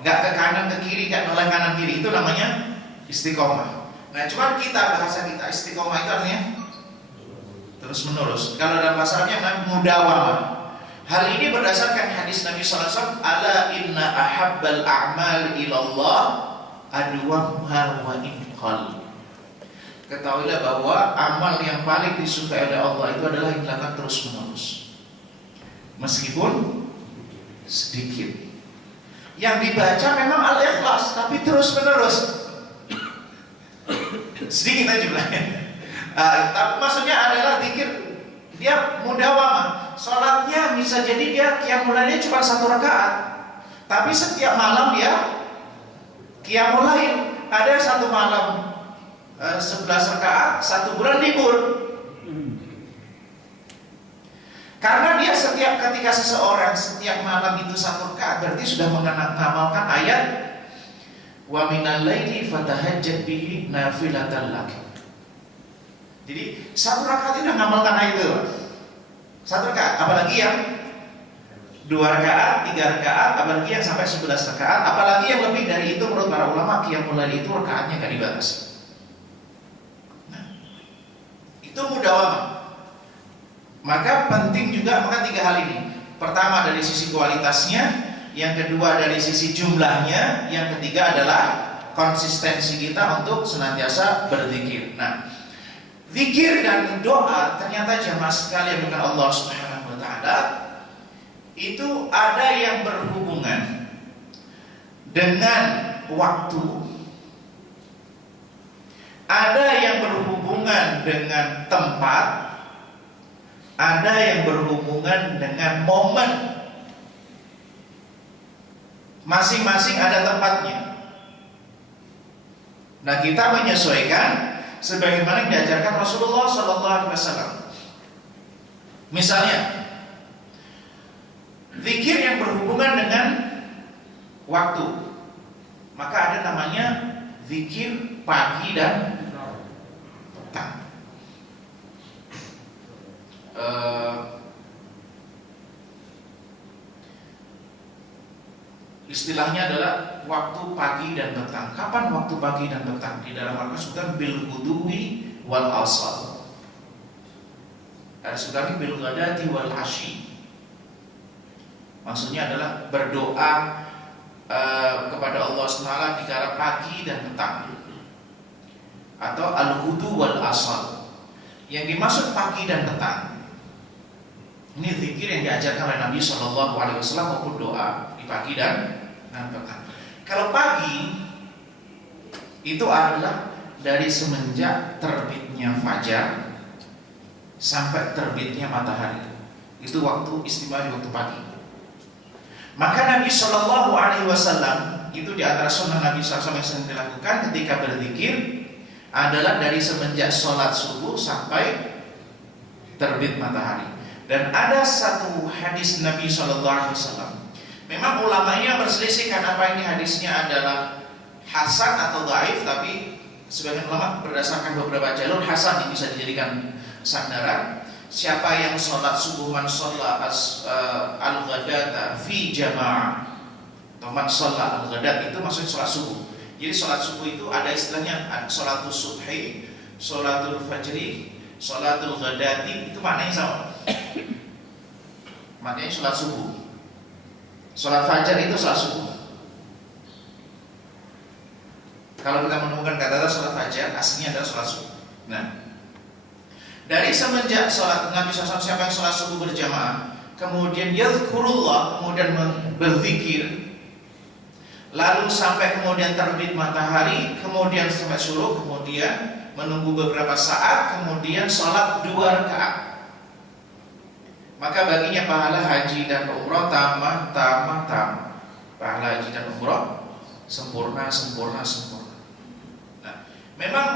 Enggak ke kanan ke kiri, enggak noleh kanan kiri, itu namanya istiqomah. Nah, cuman kita bahasa kita istiqomah itu artinya terus menerus. Kalau dalam bahasa Arabnya mudawamah. Hal ini berdasarkan hadis Nabi sallallahu alaihi wasallam, ala inna ahabbal a'mal ilallah adwamuha wa inqal. Ketahuilah bahwa amal yang paling disukai oleh Allah itu adalah yang dilakukan terus menerus, meskipun sedikit. Yang dibaca memang al-ikhlas, tapi terus menerus. Sedikit aja jumlahnya. Tapi maksudnya adalah zikir dia mudawamah. Salatnya bisa jadi dia qiyamul lailnya cuma 1 rakaat, tapi setiap malam dia qiyamul lail. Ada 1 malam 11 rakaat, 1 bulan libur. Karena dia ketika seseorang setiap malam itu 1 rakaat, berarti sudah mengamalkan ayat wa minal laili fatahajjat bihi nafilatan lak. Jadi 1 rakaat itu mengamalkan ayat itu. 1 rakaat, apalagi yang 2 rakaat, 3 rakaat, apalagi yang sampai 11 rakaat, apalagi yang lebih dari itu menurut para ulama qiyamul lail itu rakaatnya enggak dibatasi. Nah, itu mudawamah. Maka penting juga 3 hal ini. Pertama dari sisi kualitasnya, yang kedua dari sisi jumlahnya, yang ketiga adalah konsistensi kita untuk senantiasa berzikir. Nah, zikir dan doa ternyata jamaah sekalian bukan Allah Subhanahu wa taala itu ada yang berhubungan dengan waktu, ada yang berhubungan dengan tempat, ada yang berhubungan dengan momen. Masing-masing ada tempatnya. Nah, kita menyesuaikan sebagaimana yang diajarkan Rasulullah SAW. Misalnya, zikir yang berhubungan dengan waktu, maka ada namanya zikir pagi dan petang. Istilahnya adalah waktu pagi dan petang. Kapan waktu pagi dan petang? Di dalam Al-Quran disebutkan bil ghudwi wal asal. Ada disebutkan bil ghadati wal asyi. Maksudnya adalah berdoa kepada Allah SWT di kala pagi dan petang, atau al-ghudu wal asal. Yang dimaksud pagi dan petang ini zikir yang diajarkan oleh Nabi SAW maupun doa di pagi dan petang. Kalau pagi itu adalah dari semenjak terbitnya fajar sampai terbitnya matahari. Itu waktu istimewa di waktu pagi. Maka Nabi SAW itu di antara sunnah Nabi SAW yang sering dilakukan ketika berzikir adalah dari semenjak sholat subuh sampai terbit matahari. Dan ada satu hadis Nabi SAW. Memang ulamanya berselisihkan apa ini hadisnya adalah hasan atau dhaif, tapi sebagian ulama berdasarkan beberapa jalur hasan yang bisa dijadikan sandaran. Siapa yang sholat subuh, man sholat al-ghadata fi jama'ah, atau man sholat al-ghadat itu maksudnya sholat subuh. Jadi sholat subuh itu ada istilahnya sholatul subhi, sholatul fajri, sholatul ghadati, itu maknanya sama. Maknanya sholat subuh. Sholat fajar itu sholat subuh. Kalau kita menemukan kata sholat fajar, aslinya adalah sholat subuh. Nah, dari semenjak sholat Nabi SAW, siapa yang sholat subuh berjamaah, kemudian yadhkurullah, kemudian berzikir, lalu sampai kemudian terbit matahari, kemudian sampai syuruk, kemudian menunggu beberapa saat, kemudian sholat 2 rakaat, maka baginya pahala haji dan umrah tamah. Pahala haji dan umrah sempurna. Nah, memang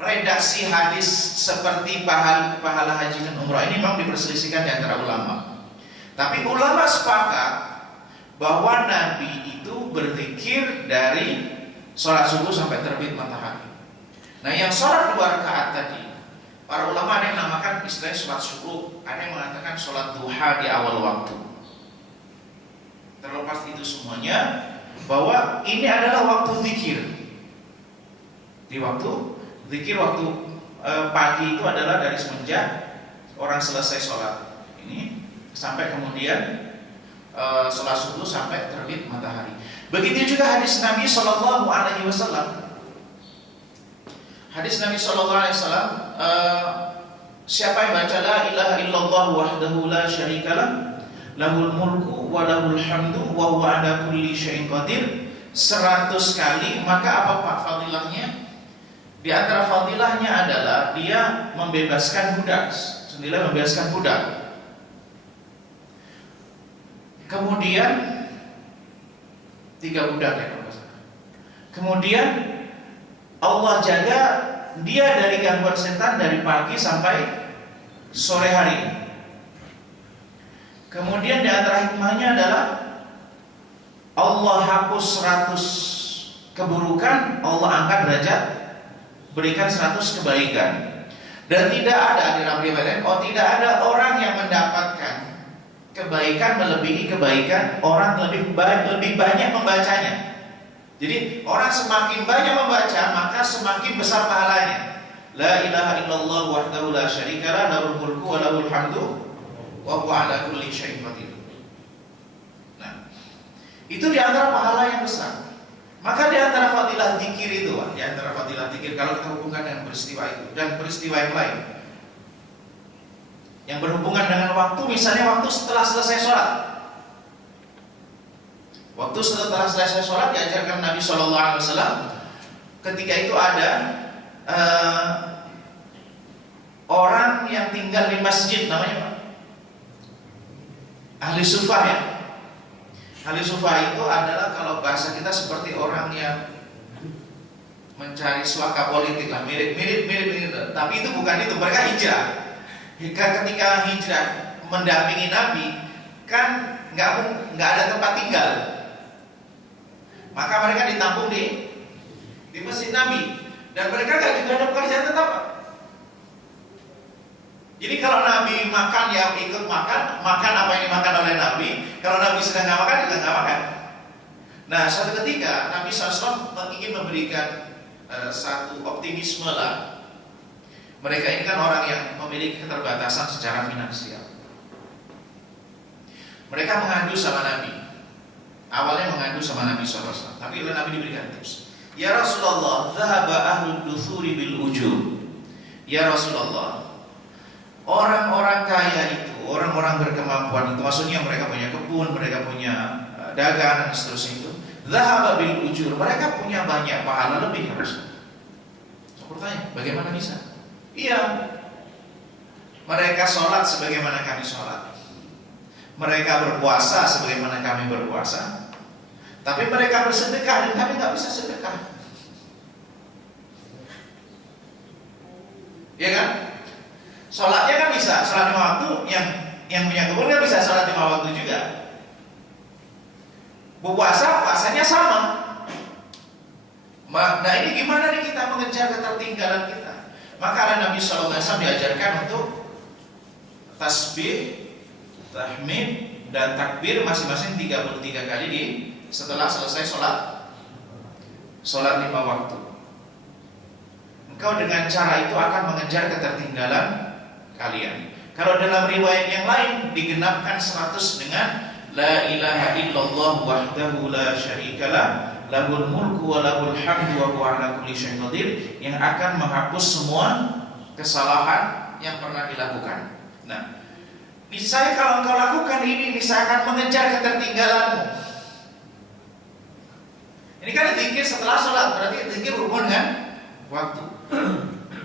redaksi hadis seperti pahala haji dan umrah ini memang diperselisihkan di antara ulama. Tapi ulama sepakat bahwa Nabi itu berzikir dari sholat subuh sampai terbit matahari. Nah, yang sholat 2 rakaat tadi, para ulama ada yang menamakan istilahnya sholat subuh, ada yang mengatakan sholat duha di awal waktu. Terlepas itu semuanya, bahwa ini adalah waktu zikir. Di waktu Zikir waktu pagi itu adalah dari semenjak orang selesai sholat ini sampai kemudian sholat subuh sampai terbit matahari. Begitu juga hadis Nabi Shallallahu Alaihi Wasallam. Hadis Nabi Shallallahu Alaihi Wasallam, siapa yang baca la ilaha illallah wahdahu la syarikalah, lahul mulku wa lahul hamdu wa huwa ala kulli syai'in qadir 100 kali, maka apa Pak fadilahnya? Di antara fadilahnya adalah dia membebaskan budak, senilai membebaskan budak. Kemudian 3 budak ya kalau salah. Kemudian Allah jaga dia dari gangguan setan dari pagi sampai sore hari. Kemudian di antara hikmahnya adalah Allah hapus 100 keburukan, Allah angkat derajat, berikan 100 kebaikan. Dan tidak ada di dalam riwayat, tidak ada orang yang mendapatkan kebaikan melebihi kebaikan orang lebih banyak membacanya. Jadi orang semakin banyak membaca maka semakin besar pahalanya. La ilaha illallah wahdahu la syarikalah, lahul mulku wa lahul hamdu wa huwa ala kulli syai'in qadir. Nah, itu di antara pahala yang besar. Maka di antara fadilah zikir itu, di antara fadilah zikir kalau kita hubungkan dengan peristiwa itu dan peristiwa yang lain yang berhubungan dengan waktu, misalnya waktu setelah selesai sholat. Waktu setelah selesai sholat diajarkan Nabi Shallallahu Alaihi Wasallam. Ketika itu ada orang yang tinggal di masjid, namanya apa? Ahli sufah ya. Ahli sufah itu adalah kalau bahasa kita seperti orang yang mencari suaka politik lah, mirip, tapi itu bukan itu, mereka hijrah. Ketika hijrah mendampingi Nabi, kan nggak ada tempat tinggal, maka mereka ditampung di masjid Nabi, dan mereka nggak juga ada pekerjaan tetap. Jadi kalau Nabi makan ya ikut makan apa yang dimakan oleh Nabi. Kalau Nabi sedang nggak makan juga nggak makan. Nah suatu ketika Nabi SAW ingin memberikan satu optimisme lah. Mereka ini kan orang yang memiliki keterbatasan secara finansial. Mereka mengadu sama Nabi. Awalnya mengadu sama Nabi SAW, tapi oleh Nabi diberikan tips. Ya Rasulullah, dhahaba ahlud duthuri bil ujur. Ya Rasulullah, orang-orang kaya itu, orang-orang berkemampuan itu, maksudnya mereka punya kebun, mereka punya dagang dan seterusnya itu, dhahaba bil ujur, mereka punya banyak pahala lebih harusnya. Saya bertanya, bagaimana bisa? Iya, mereka sholat sebagaimana kami sholat, mereka berpuasa sebagaimana kami berpuasa, tapi mereka bersedekah dan kami nggak bisa sedekah. Ya kan? Sholatnya kan bisa, sholat 5 waktu, yang punya kebun kan bisa sholat 5 waktu juga. Puasanya sama. Nah ini gimana nih kita mengejar ketertinggalan kita? Maka ada Nabi SAW diajarkan untuk tasbih, tahmid, dan takbir masing-masing 33 kali setelah selesai sholat 5 waktu. Engkau dengan cara itu akan mengejar ketertinggalan kalian. Kalau dalam riwayat yang lain digenapkan 100 dengan la ilaha illallah wahdahu la syarikalah, lahul mulku wa lahul hamdu wa huwa ala kulli syai'in qadir, yang akan menghapus semua kesalahan yang pernah dilakukan. Nah, niscaya kalau engkau lakukan ini, niscaya akan mengejar ketertinggalanmu. Ini kan zikir setelah sholat, berarti zikir berhubungan dengan waktu.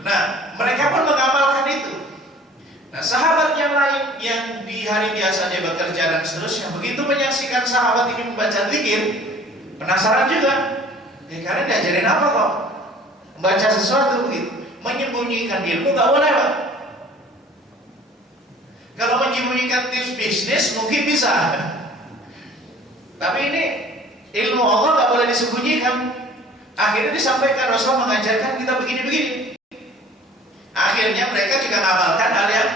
Nah, mereka pun mengamalkan itu. Nah, sahabat yang lain yang di hari biasa dia bekerja dan seterusnya, begitu menyaksikan sahabat ini membaca zikir, penasaran juga. Karena diajarin apa kok? Membaca sesuatu begitu. Menyembunyikan ilmu gak boleh, Pak. Kalau menyembunyikan tips bisnis mungkin bisa. Tapi ini ilmu Allah gak boleh disembunyikan. Akhirnya disampaikan, Rasulullah mengajarkan kita begini-begini. Akhirnya mereka juga mengamalkan hal yang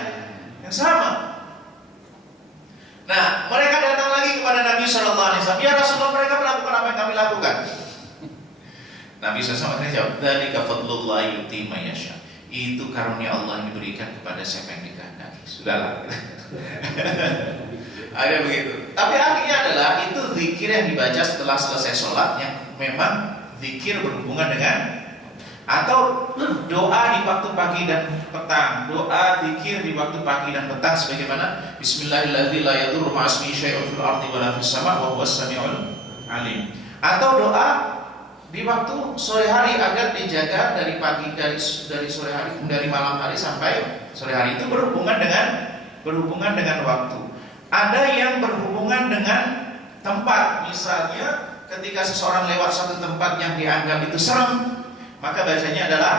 sama. Nah, mereka datang lagi kepada Nabi SAW. Ya Rasulullah, mereka melakukan apa yang kami lakukan. Nah, Nabi SAW akhirnya jawab, "Dzalika fadlullah yu'ti may yasha." Itu karunia Allah yang diberikan kepada siapa yang dikehendaki. Sudahlah. Ada begitu. Tapi akhirnya adalah itu zikir yang dibaca setelah selesai sholat yang memang zikir berhubungan dengan, atau doa di waktu pagi dan petang, doa zikir di waktu pagi dan petang sebagaimana Bismillahirrahmanirrahim la yadurru ma'asmihi syai'un fil ardi wa la fis sama' wa huwas samiul alim. Atau doa di waktu sore hari agar dijaga dari pagi, dari sore hari, dari malam hari sampai sore hari. Itu berhubungan dengan waktu. Ada yang berhubungan dengan tempat. Misalnya ketika seseorang lewat satu tempat yang dianggap itu serem, maka bacanya adalah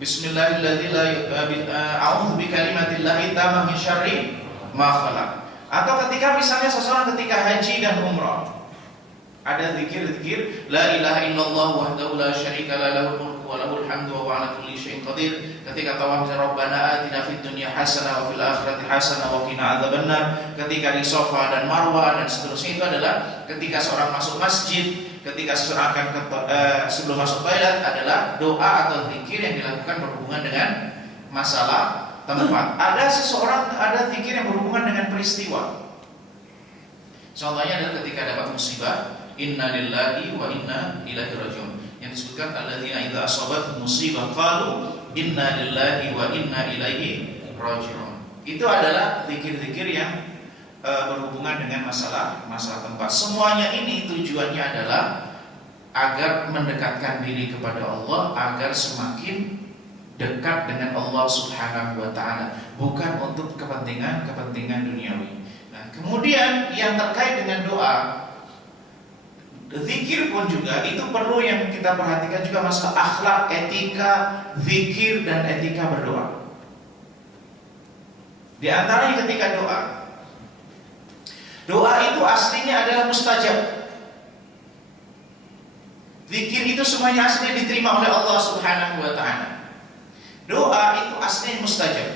Bismillahirrahmanirrahim, a'udzu bikalimatillahi tammah min syarri ma khalaq. Atau ketika misalnya seseorang ketika haji dan umrah, ada zikir la ilaha illallah wahdahu la syarika la lahul mulku wa lahul hamdu wa huwa ala kulli syai'in qadir. Ketika tawaf, Rabbana atina fid dunya hasanah wa fil akhirati hasanah wa qina adzabannar. Ketika di Safa dan Marwah dan seterusnya, itu adalah ketika seorang masuk masjid, ketika seseorang akan sebelum masuk toilet, adalah doa atau zikir yang dilakukan berhubungan dengan masalah tempat. Ada zikir yang berhubungan dengan peristiwa. Contohnya adalah ketika dapat musibah, inna lillahi wa inna ilaihi rajiun. Yang disebutkan alladzina idza asabat musibah qalu inna lillahi wa inna ilaihi rajiun. Itu adalah zikir-zikir yang berhubungan dengan masalah tempat. Semuanya ini tujuannya adalah agar mendekatkan diri kepada Allah, agar semakin dekat dengan Allah Subhanahu wa taala, bukan untuk kepentingan duniawi. Nah, kemudian yang terkait dengan doa, zikir pun juga itu perlu yang kita perhatikan juga masalah akhlak, etika, zikir dan etika berdoa. Di antaranya ketika doa itu aslinya adalah mustajab. Zikir itu semuanya aslinya diterima oleh Allah Subhanahu wa taala. Doa itu aslinya mustajab.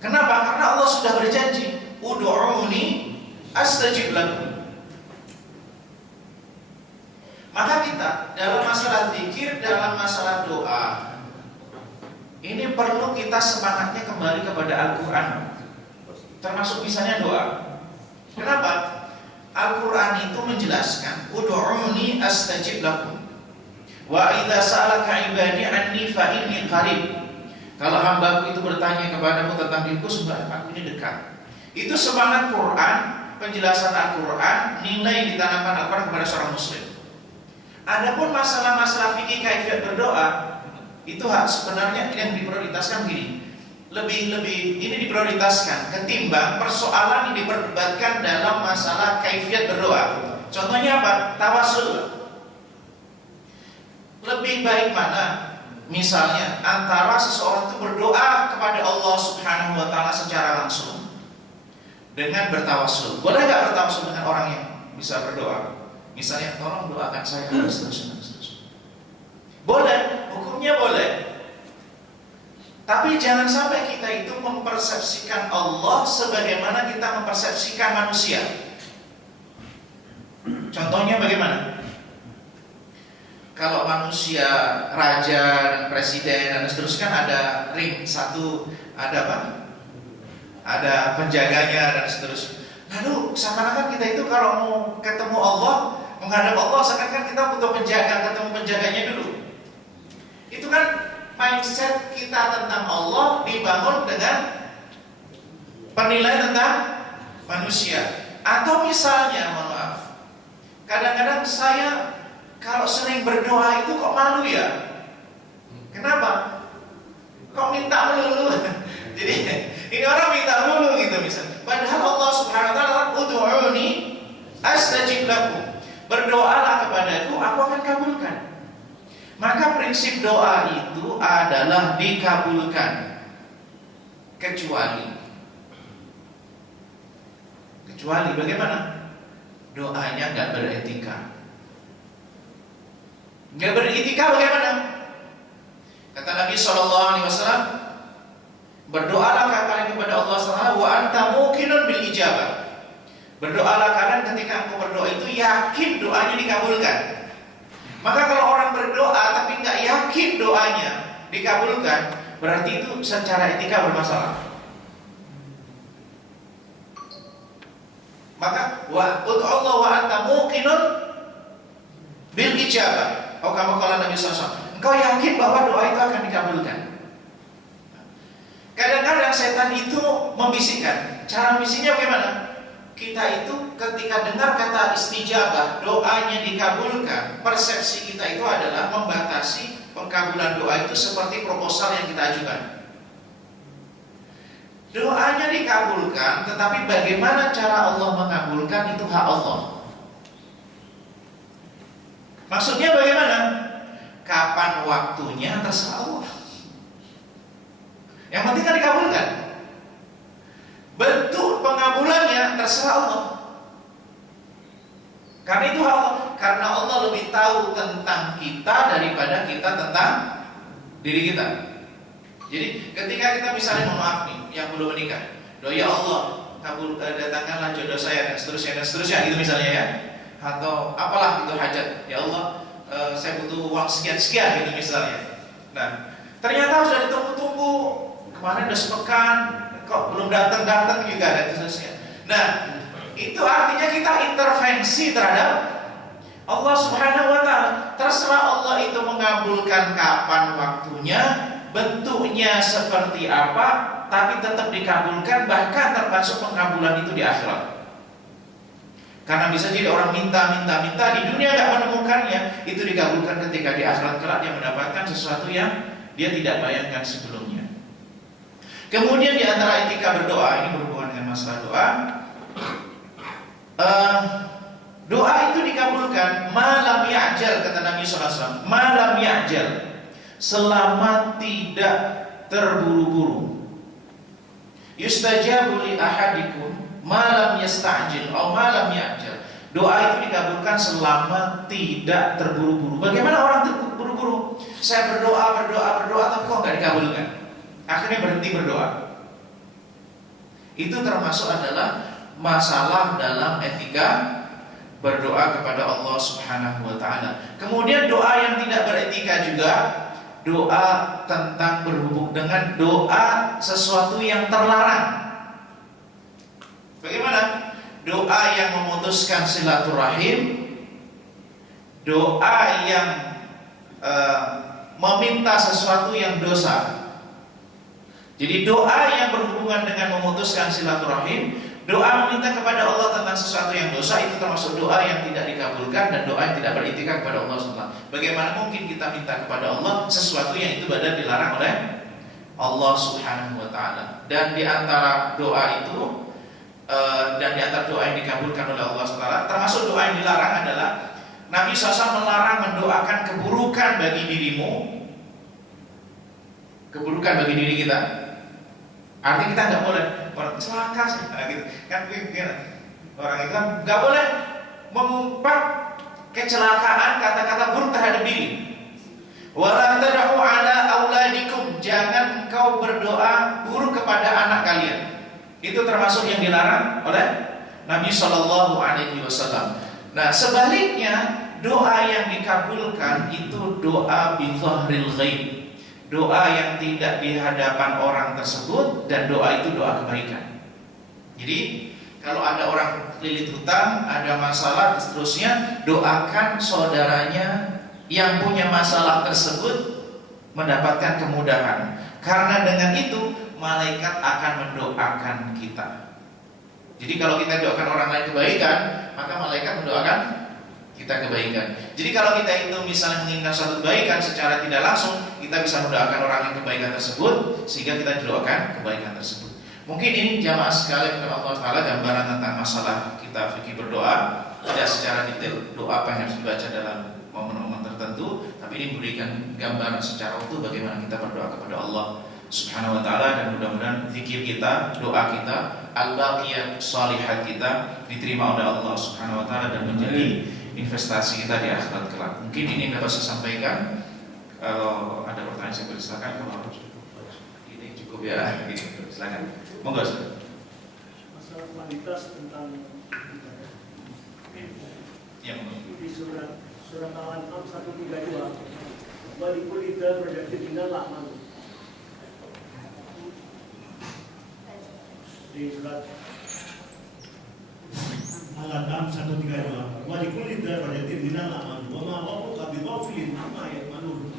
Kenapa? Karena Allah sudah berjanji, ud'uni astajib lakum. Maka kita dalam masalah zikir, dalam masalah doa, ini perlu kita semangatnya kembali kepada Al-Quran, termasuk misalnya doa. Kenapa? Al-Quran itu menjelaskan, ud'uni astajib lakum, wa idza sa'alaka ibadi anni fa inni qarib. Kalau hambaku itu bertanya kepadamu tentang diriku, sungguh aku ini dekat. Itu semangat Quran, penjelasan Al-Quran, nilai yang ditanamkan Al-Quran kepada seorang muslim. Adapun masalah-masalah fikih kaifiyat berdoa, itu sebenarnya yang diprioritaskan gini. Lebih ini diprioritaskan ketimbang persoalan yang diperdebatkan dalam masalah kaifiyat berdoa. Contohnya apa? Tawasul. Lebih baik mana? Misalnya antara seseorang itu berdoa kepada Allah Subhanahu wa taala secara langsung dengan bertawasul. Boleh nggak bertawasul dengan orang yang bisa berdoa? Misalnya, tolong doakan saya dan seterusnya. Boleh, hukumnya boleh. Tapi jangan sampai kita itu mempersepsikan Allah sebagaimana kita mempersepsikan manusia. Contohnya bagaimana? Kalau manusia, raja dan presiden dan seterusnya kan ada ring satu, ada apa? Ada penjaganya dan seterusnya. Lalu seakan-akan kita itu kalau mau ketemu Allah, menghadap Allah, seakan-akan kita butuh penjaga, ketemu penjaganya dulu. Itu kan mindset kita tentang Allah dibangun dengan penilaian tentang manusia. Atau misalnya, mohon maaf, kadang-kadang saya kalau sering berdoa itu kok malu ya? Kenapa? Kok minta melulu? Jadi ini orang minta melulu gitu misalnya. Padahal Allah Subhanahu wa taala, ud'uni astajib lakum. Berdoalah kepadaku, aku akan kabulkan. Maka prinsip doa itu adalah dikabulkan kecuali bagaimana? Doanya nggak beretika. Nggak beretika bagaimana? Kata Nabi SAW, berdoalah kalian kepada Allah SWT wa anta muqinun bil ijabah. Berdoalah kalian ketika engkau berdoa itu yakin doanya dikabulkan. Maka kalau orang berdoa tapi nggak yakin doanya dikabulkan, berarti itu secara etika bermasalah. Maka untuk Allah wa anta muqinun bil ijabah. Oh, kamu kalau Nabi SAW, engkau yakin bahwa doa itu akan dikabulkan. Kadang-kadang setan itu membisikkan. Cara membisiknya bagaimana? Kita itu ketika dengar kata istijabah, doanya dikabulkan, persepsi kita itu adalah membatasi pengkabulan doa itu seperti proposal yang kita ajukan. Doanya dikabulkan, tetapi bagaimana cara Allah mengabulkan itu hak Allah. Maksudnya bagaimana? Kapan waktunya terserah Allah. Yang penting kan dikabulkan. Bentuk pengabulannya terserah Allah. Karena itu hak Allah. Karena Allah lebih tahu tentang kita daripada kita tentang diri kita. Jadi ketika kita misalnya mohon maaf nih, yang belum menikah, doa ya Allah, datangkanlah jodoh saya dan seterusnya gitu misalnya ya. Atau apalah itu hajat, ya Allah, saya butuh uang sekian gitu misalnya. Nah, ternyata sudah ditunggu-tunggu, kemarin udah sepekan, kok belum datang juga dan seterusnya. Nah, itu artinya kita intervensi terhadap Allah Subhanahu wa taala. Terserah Allah itu mengabulkan kapan waktunya, bentuknya seperti apa, tapi tetap dikabulkan, bahkan termasuk pengabulan itu di akhirat. Karena bisa jadi orang minta di dunia tidak menemukannya, itu dikabulkan ketika di akhirat kelak dia mendapatkan sesuatu yang dia tidak bayangkan sebelumnya. Kemudian di antara etika berdoa, ini berhubungan dengan masalah doa. Doa itu dikabulkan malam ya'jal, kata Nabi SAW, malam ya'jal, selama tidak terburu-buru. Yustajabu li ahadikum malam yasta'jil atau malam ya'jal. Doa itu dikabulkan selama tidak terburu-buru. Bagaimana orang terburu-buru? Saya berdoa tapi kok nggak dikabulkan. Akhirnya berhenti berdoa. Itu termasuk adalah masalah dalam etika berdoa kepada Allah Subhanahu wa taala. Kemudian doa yang tidak beretika juga doa tentang berhubung dengan doa sesuatu yang terlarang. Bagaimana? Doa yang memutuskan silaturahim, doa yang meminta sesuatu yang dosa. Jadi doa yang berhubungan dengan memutuskan silaturahim, doa meminta kepada Allah tentang sesuatu yang dosa, itu termasuk doa yang tidak dikabulkan dan doa yang tidak beritikad kepada Allah SWT. Bagaimana mungkin kita minta kepada Allah sesuatu yang itu badan dilarang oleh Allah Subhanahu wa taala. Dan di antara doa itu dan di antara doa yang dikabulkan oleh Allah SWT, termasuk doa yang dilarang adalah Nabi SAW melarang mendoakan keburukan bagi dirimu, keburukan bagi diri kita. Artinya kita nggak boleh orang celaka sih, gitu. Kan orang Islam nggak boleh mengumpat kecelakaan, kata-kata buruk terhadap diri. Wala tad'u ala auladikum, jangan engkau berdoa buruk kepada anak kalian. Itu termasuk yang dilarang oleh Nabi Shallallahu Alaihi Wasallam. Nah, sebaliknya doa yang dikabulkan itu doa bi dhahril ghaib, doa yang tidak di hadapan orang tersebut, dan doa itu doa kebaikan. Jadi kalau ada orang lilit hutang, ada masalah, seterusnya, doakan saudaranya yang punya masalah tersebut mendapatkan kemudahan. Karena dengan itu malaikat akan mendoakan kita. Jadi kalau kita doakan orang lain kebaikan, maka malaikat mendoakan kita kebaikan. Jadi kalau kita itu misalnya menginginkan suatu kebaikan secara tidak langsung, kita bisa mendoakan orang yang kebaikan tersebut, sehingga kita didoakan kebaikan tersebut. Mungkin ini jamaah sekalian kepada Allah Ta'ala gambaran tentang masalah kita fikih berdoa. Tidak secara detail doa apa yang harus dibaca dalam momen-momen tertentu, tapi ini memberikan gambaran secara utuh bagaimana kita berdoa kepada Allah Subhanahu wa taala, dan mudah-mudahan zikir kita, doa kita, al-baqiyat shalihat kita diterima oleh Allah Subhanahu wa taala dan menjadi investasi kita di akhirat kelak. Mungkin ini yang dapat saya sampaikan. Kalau ada pertanyaan saya persilakan. Kalau ini cukup ya, gitu. Silakan. Monggo. Masalah kualitas tentang ibadah. Ya, monggo. Di surat Surat Al-An'am 132. Wa likulli darajatin minal a'mal. Di surat Al-An'am 132. Wa likulli darajatin minal a'mal. Wa ma rabbuka bighafilin amma ya'malun.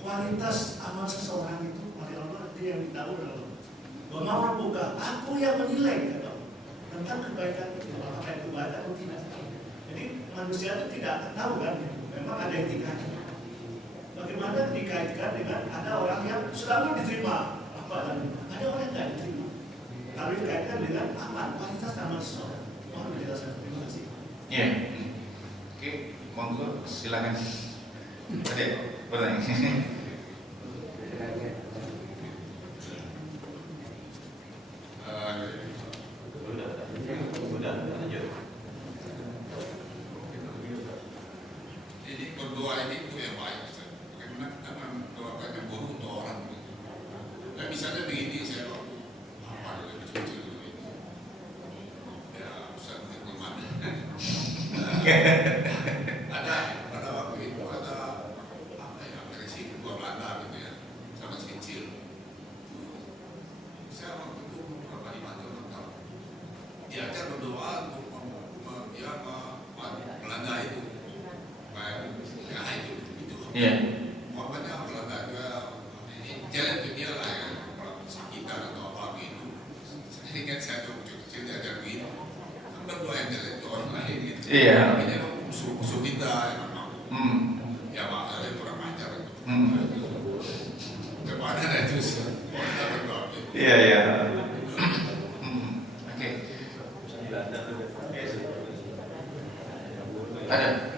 Kualitas amal seseorang itu oleh Allah dia yang tahu adalah Allah. Wa ma rabbuka, aku yang menilai kata Allah tentang kebaikan itu, apakah itu baik atau tidak. Jadi manusia itu tidak akan tahu kan, memang ada etikanya. Bagaimana dikaitkan dengan ada orang yang selalu diterima apa dan ada orang yang tidak diterima. Kalau dikaitkan dengan amal, kualitas amal seseorang. Mohon penjelasan. Terima kasih. Iya. Oke, monggo silakan. Tadi bertanya. Jadi berdoa itu ya baik, Ustaz. Bagaimana kita mendoakan yang buruk untuk orang? Nah, misalnya begini, saya waktu apa dari kecil dulu ini, ya Ustaz mana? Pada waktu itu ada apa ya, agresi kedua Belanda gitu ya, sama kecil. Saya waktu itu berapa 5 tahun diajar berdoa untuk Belanda itu. Iya. Makanya Belanda juga jalan ke dia lah ya, sekitar atau apa gitu. Saya ingat saya tuh kecil diajar begini, kan berdoa yang jelek ke orang lain gitu. Iya. Ini kan musuh kita ya makanya kurang ajar itu. Kemana ada itu kita berdoa gitu. Iya, iya. Oke. Ada.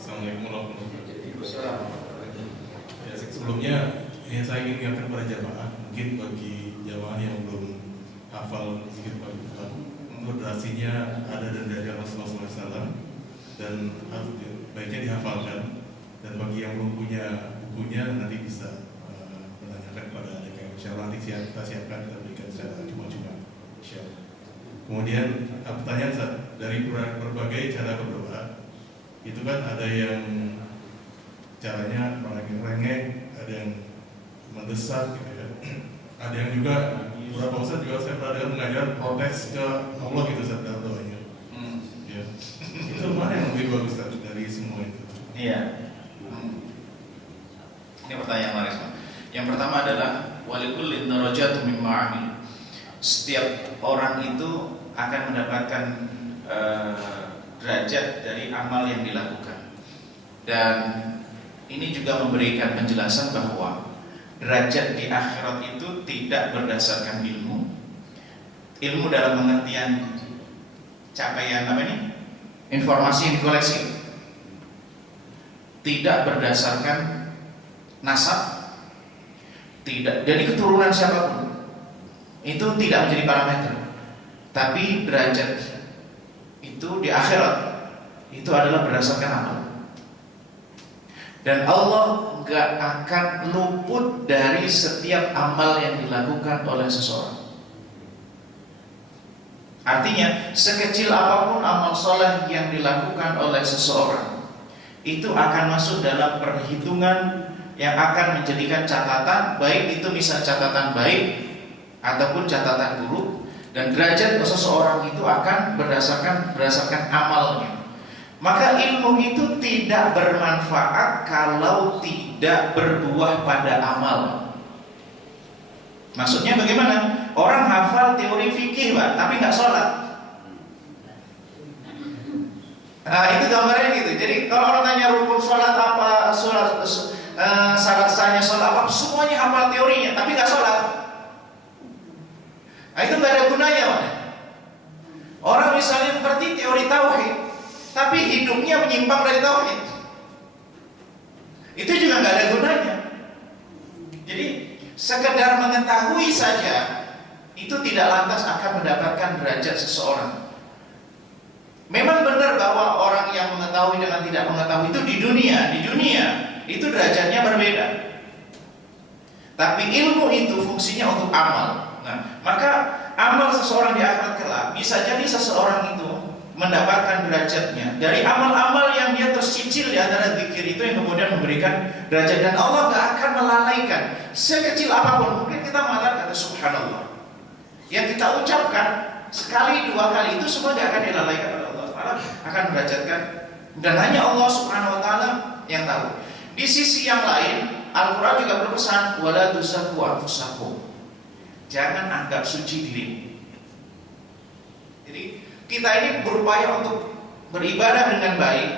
Assalamualaikum warahmatullahi wabarakatuh. Ya, sebelumnya saya ingin mengingatkan kepada jamaah, mungkin bagi jamaah yang belum hafal zikir Al-Quran, durasinya ada dan dari Rasulullah SAW dan harus baiknya dihafalkan. Dan bagi yang belum punya bukunya nanti bisa menanyakan kepada DKM. Insyaallah nanti kita siapkan, kita berikan secara cuma-cuma. Insyaallah. Kemudian pertanyaan dari berbagai cara berdoa itu kan ada yang caranya rengek, ada yang mendesak gitu ya. Ada yang juga beberapa ustaz juga saya pernah dengar mengajar protes ke Allah gitu saat dalam doanya. Ya. Itu mana yang lebih bagus Ustaz, dari semua itu? Iya. Ini pertanyaan menarik. Yang pertama adalah walikullin darajatun mimma amil. Setiap orang itu akan mendapatkan derajat dari amal yang dilakukan. Dan ini juga memberikan penjelasan bahwa derajat di akhirat itu tidak berdasarkan ilmu. Ilmu dalam pengertian capaian apa ini? Informasi yang dikoleksi. Tidak berdasarkan nasab, tidak dari keturunan siapapun. Itu tidak menjadi parameter. Tapi derajat itu di akhirat itu adalah berdasarkan amal. Dan Allah gak akan luput dari setiap amal yang dilakukan oleh seseorang. Artinya, sekecil apapun amal soleh yang dilakukan oleh seseorang, itu akan masuk dalam perhitungan yang akan menjadikan catatan, baik itu bisa catatan baik ataupun catatan buruk. Dan derajat seseorang itu akan berdasarkan amalnya. Maka ilmu itu tidak bermanfaat kalau tidak berbuah pada amal. Maksudnya bagaimana? Orang hafal teori fikih, Pak, tapi nggak sholat. Nah, itu gambarnya gitu. Jadi kalau orang tanya rukun sholat apa, syarat sahnya sholat apa, semuanya hafal teorinya, tapi nggak sholat. Nah, itu nggak ada gunanya, Pak. Orang misalnya mengerti teori tauhid, tapi hidupnya menyimpang dari tauhid, itu juga nggak ada gunanya. Jadi sekedar mengetahui saja itu tidak lantas akan mendapatkan derajat seseorang. Memang benar bahwa orang yang mengetahui dengan tidak mengetahui itu di dunia itu derajatnya berbeda. Tapi ilmu itu fungsinya untuk amal. Nah, maka amal seseorang di akhirat kelak, bisa jadi seseorang itu mendapatkan derajatnya dari amal-amal yang dia tercicil di antara zikir itu yang kemudian memberikan derajat, dan Allah gak akan melalaikan sekecil apapun. Mungkin kita malah kata subhanallah yang kita ucapkan sekali dua kali itu semua gak akan dilalaikan oleh Allah, malah akan derajatkan, dan hanya Allah subhanahu wa ta'ala yang tahu. Di sisi yang lain Al-Quran juga berpesan wala tuzakku anfusakum, jangan anggap suci diri. Jadi kita ini berupaya untuk beribadah dengan baik,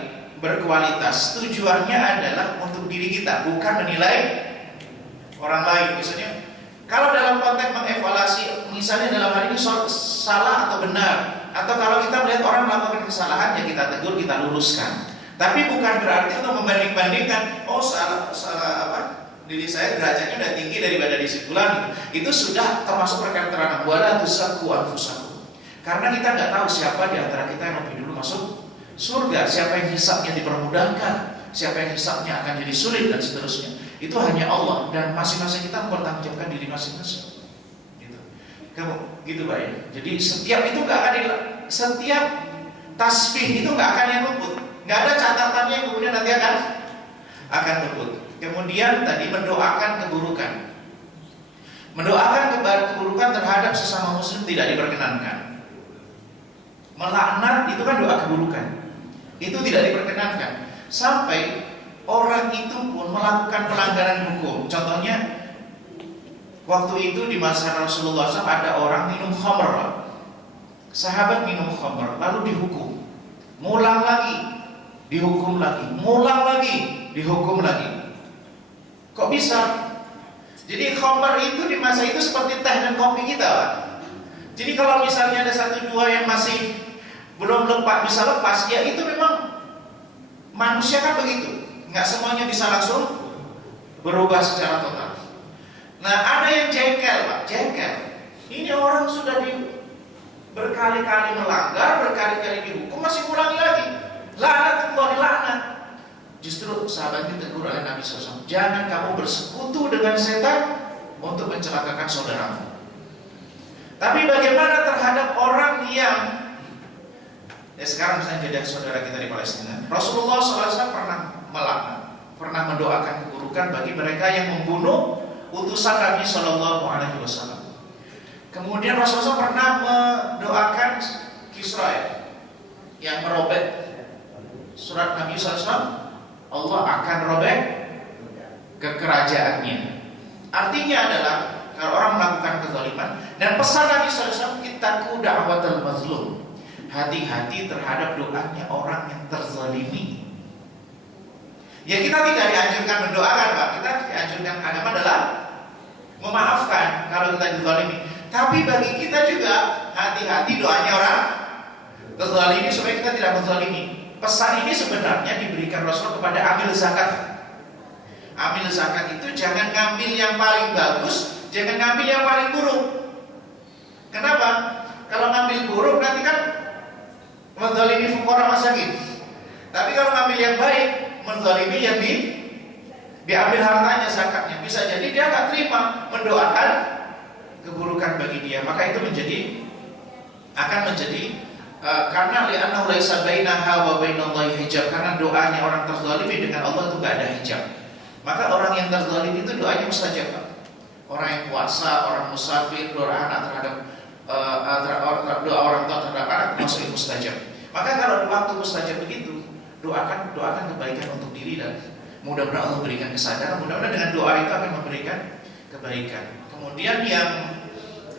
berkualitas. Tujuannya adalah untuk diri kita, bukan menilai orang lain. Misalnya, kalau dalam konteks mengevaluasi, misalnya dalam hal ini salah atau benar, atau kalau kita melihat orang melakukan kesalahan, ya kita tegur, kita luruskan. Tapi bukan berarti untuk membanding-bandingkan, oh salah apa? Diri saya derajatnya udah tinggi daripada di si fulan. Itu sudah termasuk perkara terang. Wala tuzakku anfusakum. Karena kita nggak tahu siapa di antara kita yang lebih dulu masuk surga, siapa yang hisabnya dipermudahkan, siapa yang hisabnya akan jadi sulit dan seterusnya. Itu hanya Allah, dan masing-masing kita mempertanggungjawabkan diri masing-masing. Gitu. Kamu gitu Pak ya. Jadi setiap itu nggak akan setiap tasbih itu nggak akan yang luput, nggak ada catatannya yang kemudian nanti akan luput. Kemudian tadi mendoakan keburukan, mendoakan keburukan terhadap sesama muslim tidak diperkenankan. Melaknat itu kan doa keburukan, itu tidak diperkenankan. Sampai orang itu pun melakukan pelanggaran hukum. Contohnya, waktu itu di masa Rasulullah SAW ada orang minum khamr, sahabat minum khamr, lalu dihukum, ngulang lagi, dihukum lagi, ngulang lagi, dihukum lagi. Kok bisa? Jadi khamr itu di masa itu seperti teh dan kopi kita, Pak. Jadi kalau misalnya ada satu dua yang masih belum bisa lepas, ya itu memang manusia kan begitu, nggak semuanya bisa langsung berubah secara total. Nah ada yang jengkel Pak, jengkel. Ini orang sudah berkali-kali melanggar, berkali-kali dihukum, masih ulangi lagi. Laknatullah, laknat. Justru sahabat ditegur oleh Nabi SAW, jangan kamu bersekutu dengan setan untuk mencelakakan saudaramu. Tapi bagaimana terhadap orang yang sekarang misalnya jadi saudara kita di Palestina, Rasulullah SAW pernah melaknat, pernah mendoakan keburukan bagi mereka yang membunuh utusan Nabi SAW. Kemudian Rasulullah SAW pernah mendoakan Kisra yang merobek surat Nabi SAW, Allah akan robek kekerajaannya. Artinya adalah kalau orang melakukan kezaliman, dan pesan Nabi SAW, ittaqu da'watal mazlum, hati-hati terhadap doanya orang yang terzalimi. Ya kita tidak dianjurkan mendoakan Pak, kita dianjurkan agama adalah memaafkan kalau kita dizalimi. Tapi bagi kita juga hati-hati doanya orang terzalimi supaya kita tidak menzalimi. Pesan ini sebenarnya diberikan Rasul kepada amil zakat. Amil zakat itu jangan ngambil yang paling bagus, jangan ngambil yang paling buruk. Kenapa? Kalau ngambil buruk nanti kan menzalimi fuqara masakin. Tapi kalau ngambil yang baik, menzalimi yang diambil hartanya, zakatnya. Bisa jadi dia nggak terima, mendoakan keburukan bagi dia. Maka itu akan menjadi karena li'annahu laisa bainaha wa bainallahi hijab, karena doanya orang terzalimi dengan Allah itu nggak ada hijab. Maka orang yang terzalimi itu doanya mustajab. Orang yang puasa, orang musafir, doa anak terhadap doa orang tua terhadap anak masuk mustajab. Maka kalau waktu mustajab begitu, doakan kebaikan untuk diri, dan mudah-mudahan Allah berikan kesadaran. Mudah-mudahan dengan doa itu akan memberikan kebaikan. Kemudian yang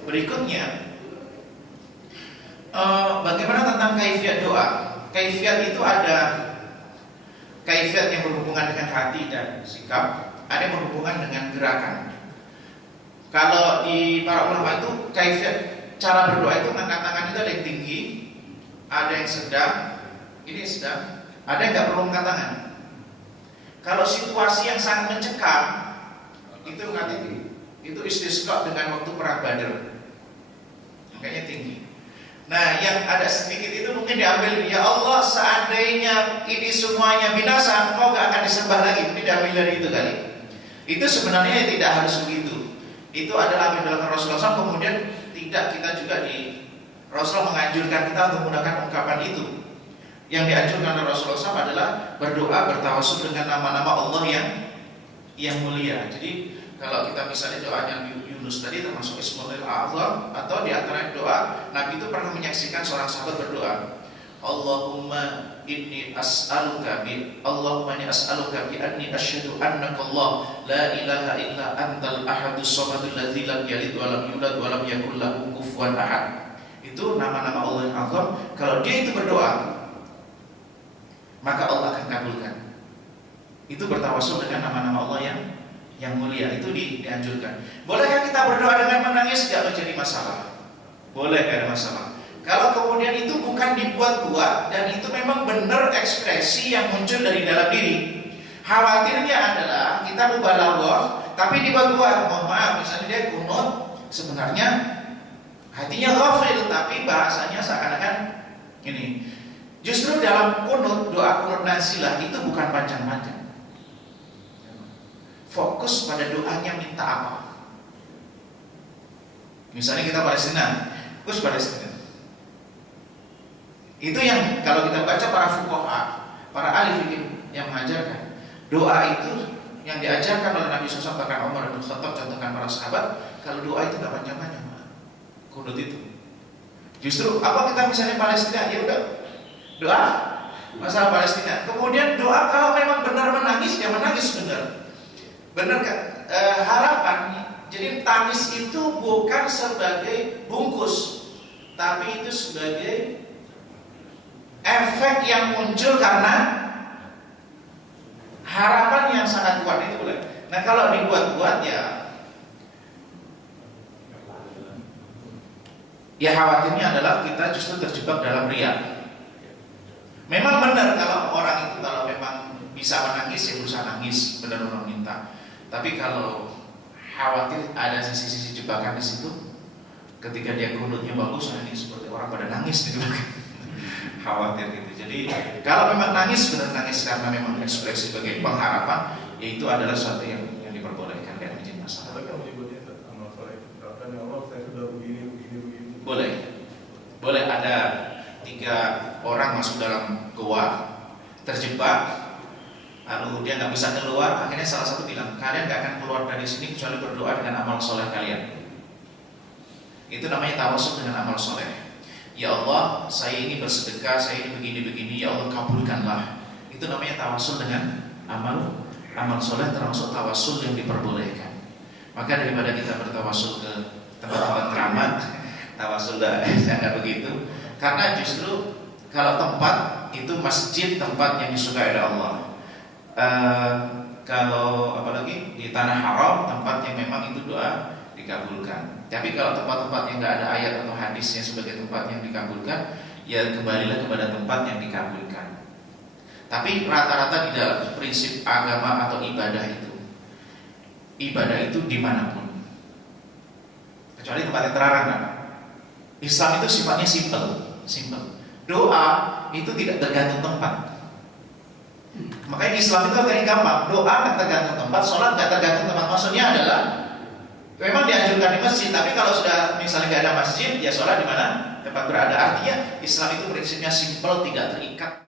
berikutnya, bagaimana tentang kaifiat doa? Kaifiat itu ada kaifiat yang berhubungan dengan hati dan sikap, ada yang berhubungan dengan gerakan. Kalau di para ulama itu kaifiat cara berdoa itu angkat tangan itu ada yang tinggi, ada yang sedang, ini sedang, ada yang nggak perlu angkat tangan. Kalau situasi yang sangat mencekam, itu angkat tinggi. Itu istisqa dengan waktu perang Badar, makanya tinggi. Nah, yang ada sedikit itu mungkin diambil, ya Allah seandainya ini semuanya binasa, Engkau gak akan disembah lagi. Mungkin diambil dari itu kali. Itu sebenarnya tidak harus begitu. Itu adalah ambil dalam Rasulullah SAW, kemudian tidak Tidak, kita juga Rasulullah menganjurkan kita untuk menggunakan ungkapan itu. Yang dianjurkan oleh Rasulullah SAW adalah berdoa bertawassul dengan nama-nama Allah yang mulia. Jadi kalau kita misalnya doanya Yunus tadi termasuk Ismail A'zam, atau di antara doa Nabi itu pernah menyaksikan seorang sahabat berdoa, Allahumma inni as'aluka bi anni asyhadu annaka Allah la ilaha illa antal ahadus samadul ladzi lam yalid wa lam yulad wa lam yakul lahu kufuwan ahad. Itu nama-nama Allah yang azam. Kalau dia itu berdoa, maka Allah akan kabulkan. Itu bertawassul dengan nama-nama Allah yang mulia. Itu dianjurkan. Bolehkah kita berdoa dengan menangis? Tidak menjadi masalah. Boleh, tidak ada masalah. Kalau kemudian itu bukan dibuat-buat dan itu memang benar ekspresi yang muncul dari dalam diri. Khawatirnya adalah kita mubalaghah tapi dibuat-buat. Mohon maaf, misalnya dia kunut, sebenarnya hatinya ghafil tapi bahasanya seakan-akan ini. Justru dalam kunut, doa kunut nazilah itu bukan panjang-panjang. Fokus pada doanya minta apa. Misalnya kita Palestina, fokus Palestina. Itu yang kalau kita baca para fuqaha, para ahli fikih yang mengajarkan doa itu yang diajarkan oleh Nabi SAW, bahkan Umar bin Khattab, contohkan para sahabat, kalau doa itu tidak panjang-panjang, kunut itu. Justru apa kita misalnya Palestina, ya udah doa masalah Palestina. Kemudian doa kalau memang benar menangis, ya menangis benar. Benar kan? Harapan. Jadi tangis itu bukan sebagai bungkus, tapi itu sebagai efek yang muncul karena harapan yang sangat kuat itu boleh. Nah kalau dibuat-buat ya khawatirnya adalah kita justru terjebak dalam riya. Memang benar kalau orang itu kalau memang bisa menangis ya berusaha nangis, benar-benar minta. Tapi kalau khawatir ada sisi-sisi jebakan di situ, ketika dia kunutnya bagus, ini seperti orang pada nangis gitu. Khawatir gitu. Jadi kalau memang nangis benar nangis karena memang ekspresi sebagai pengharapan, ya itu adalah sesuatu yang diperbolehkan, tidak menjadi masalah. Kalau menyebutnya amal soleh, katakan ya Allah saya sudah begini. Boleh ada 3 orang masuk dalam goa, terjebak, lalu dia nggak bisa keluar. Akhirnya salah satu bilang, kalian nggak akan keluar dari sini kecuali berdoa dengan amal soleh kalian. Itu namanya tawassul dengan amal soleh. Ya Allah, saya ini bersedekah, saya ini begini-begini, ya Allah kabulkanlah. Itu namanya tawassul dengan amal soleh, termasuk tawassul yang diperbolehkan. Maka daripada kita bertawassul ke tempat-tempat keramat, tawassul tidak begitu. Karena justru kalau tempat itu masjid, tempat yang disukai oleh Allah. Kalau apalagi di tanah haram, tempat yang memang itu doa dikabulkan. Tapi kalau tempat-tempat yang tidak ada ayat atau hadisnya sebagai tempat yang dikabulkan, ya kembalilah kepada tempat yang dikabulkan. Tapi rata-rata di dalam prinsip agama atau ibadah itu dimanapun, kecuali tempat yang terlarang. Islam itu sifatnya simple. Doa itu tidak tergantung tempat. Makanya Islam itu agak gampang. Doa nggak tergantung tempat, sholat nggak tergantung tempat. Maksudnya adalah memang dianjurkan di masjid, tapi kalau sudah misalnya nggak ada masjid, ya sholat di mana tempat berada. Artinya Islam itu prinsipnya simple, tidak terikat.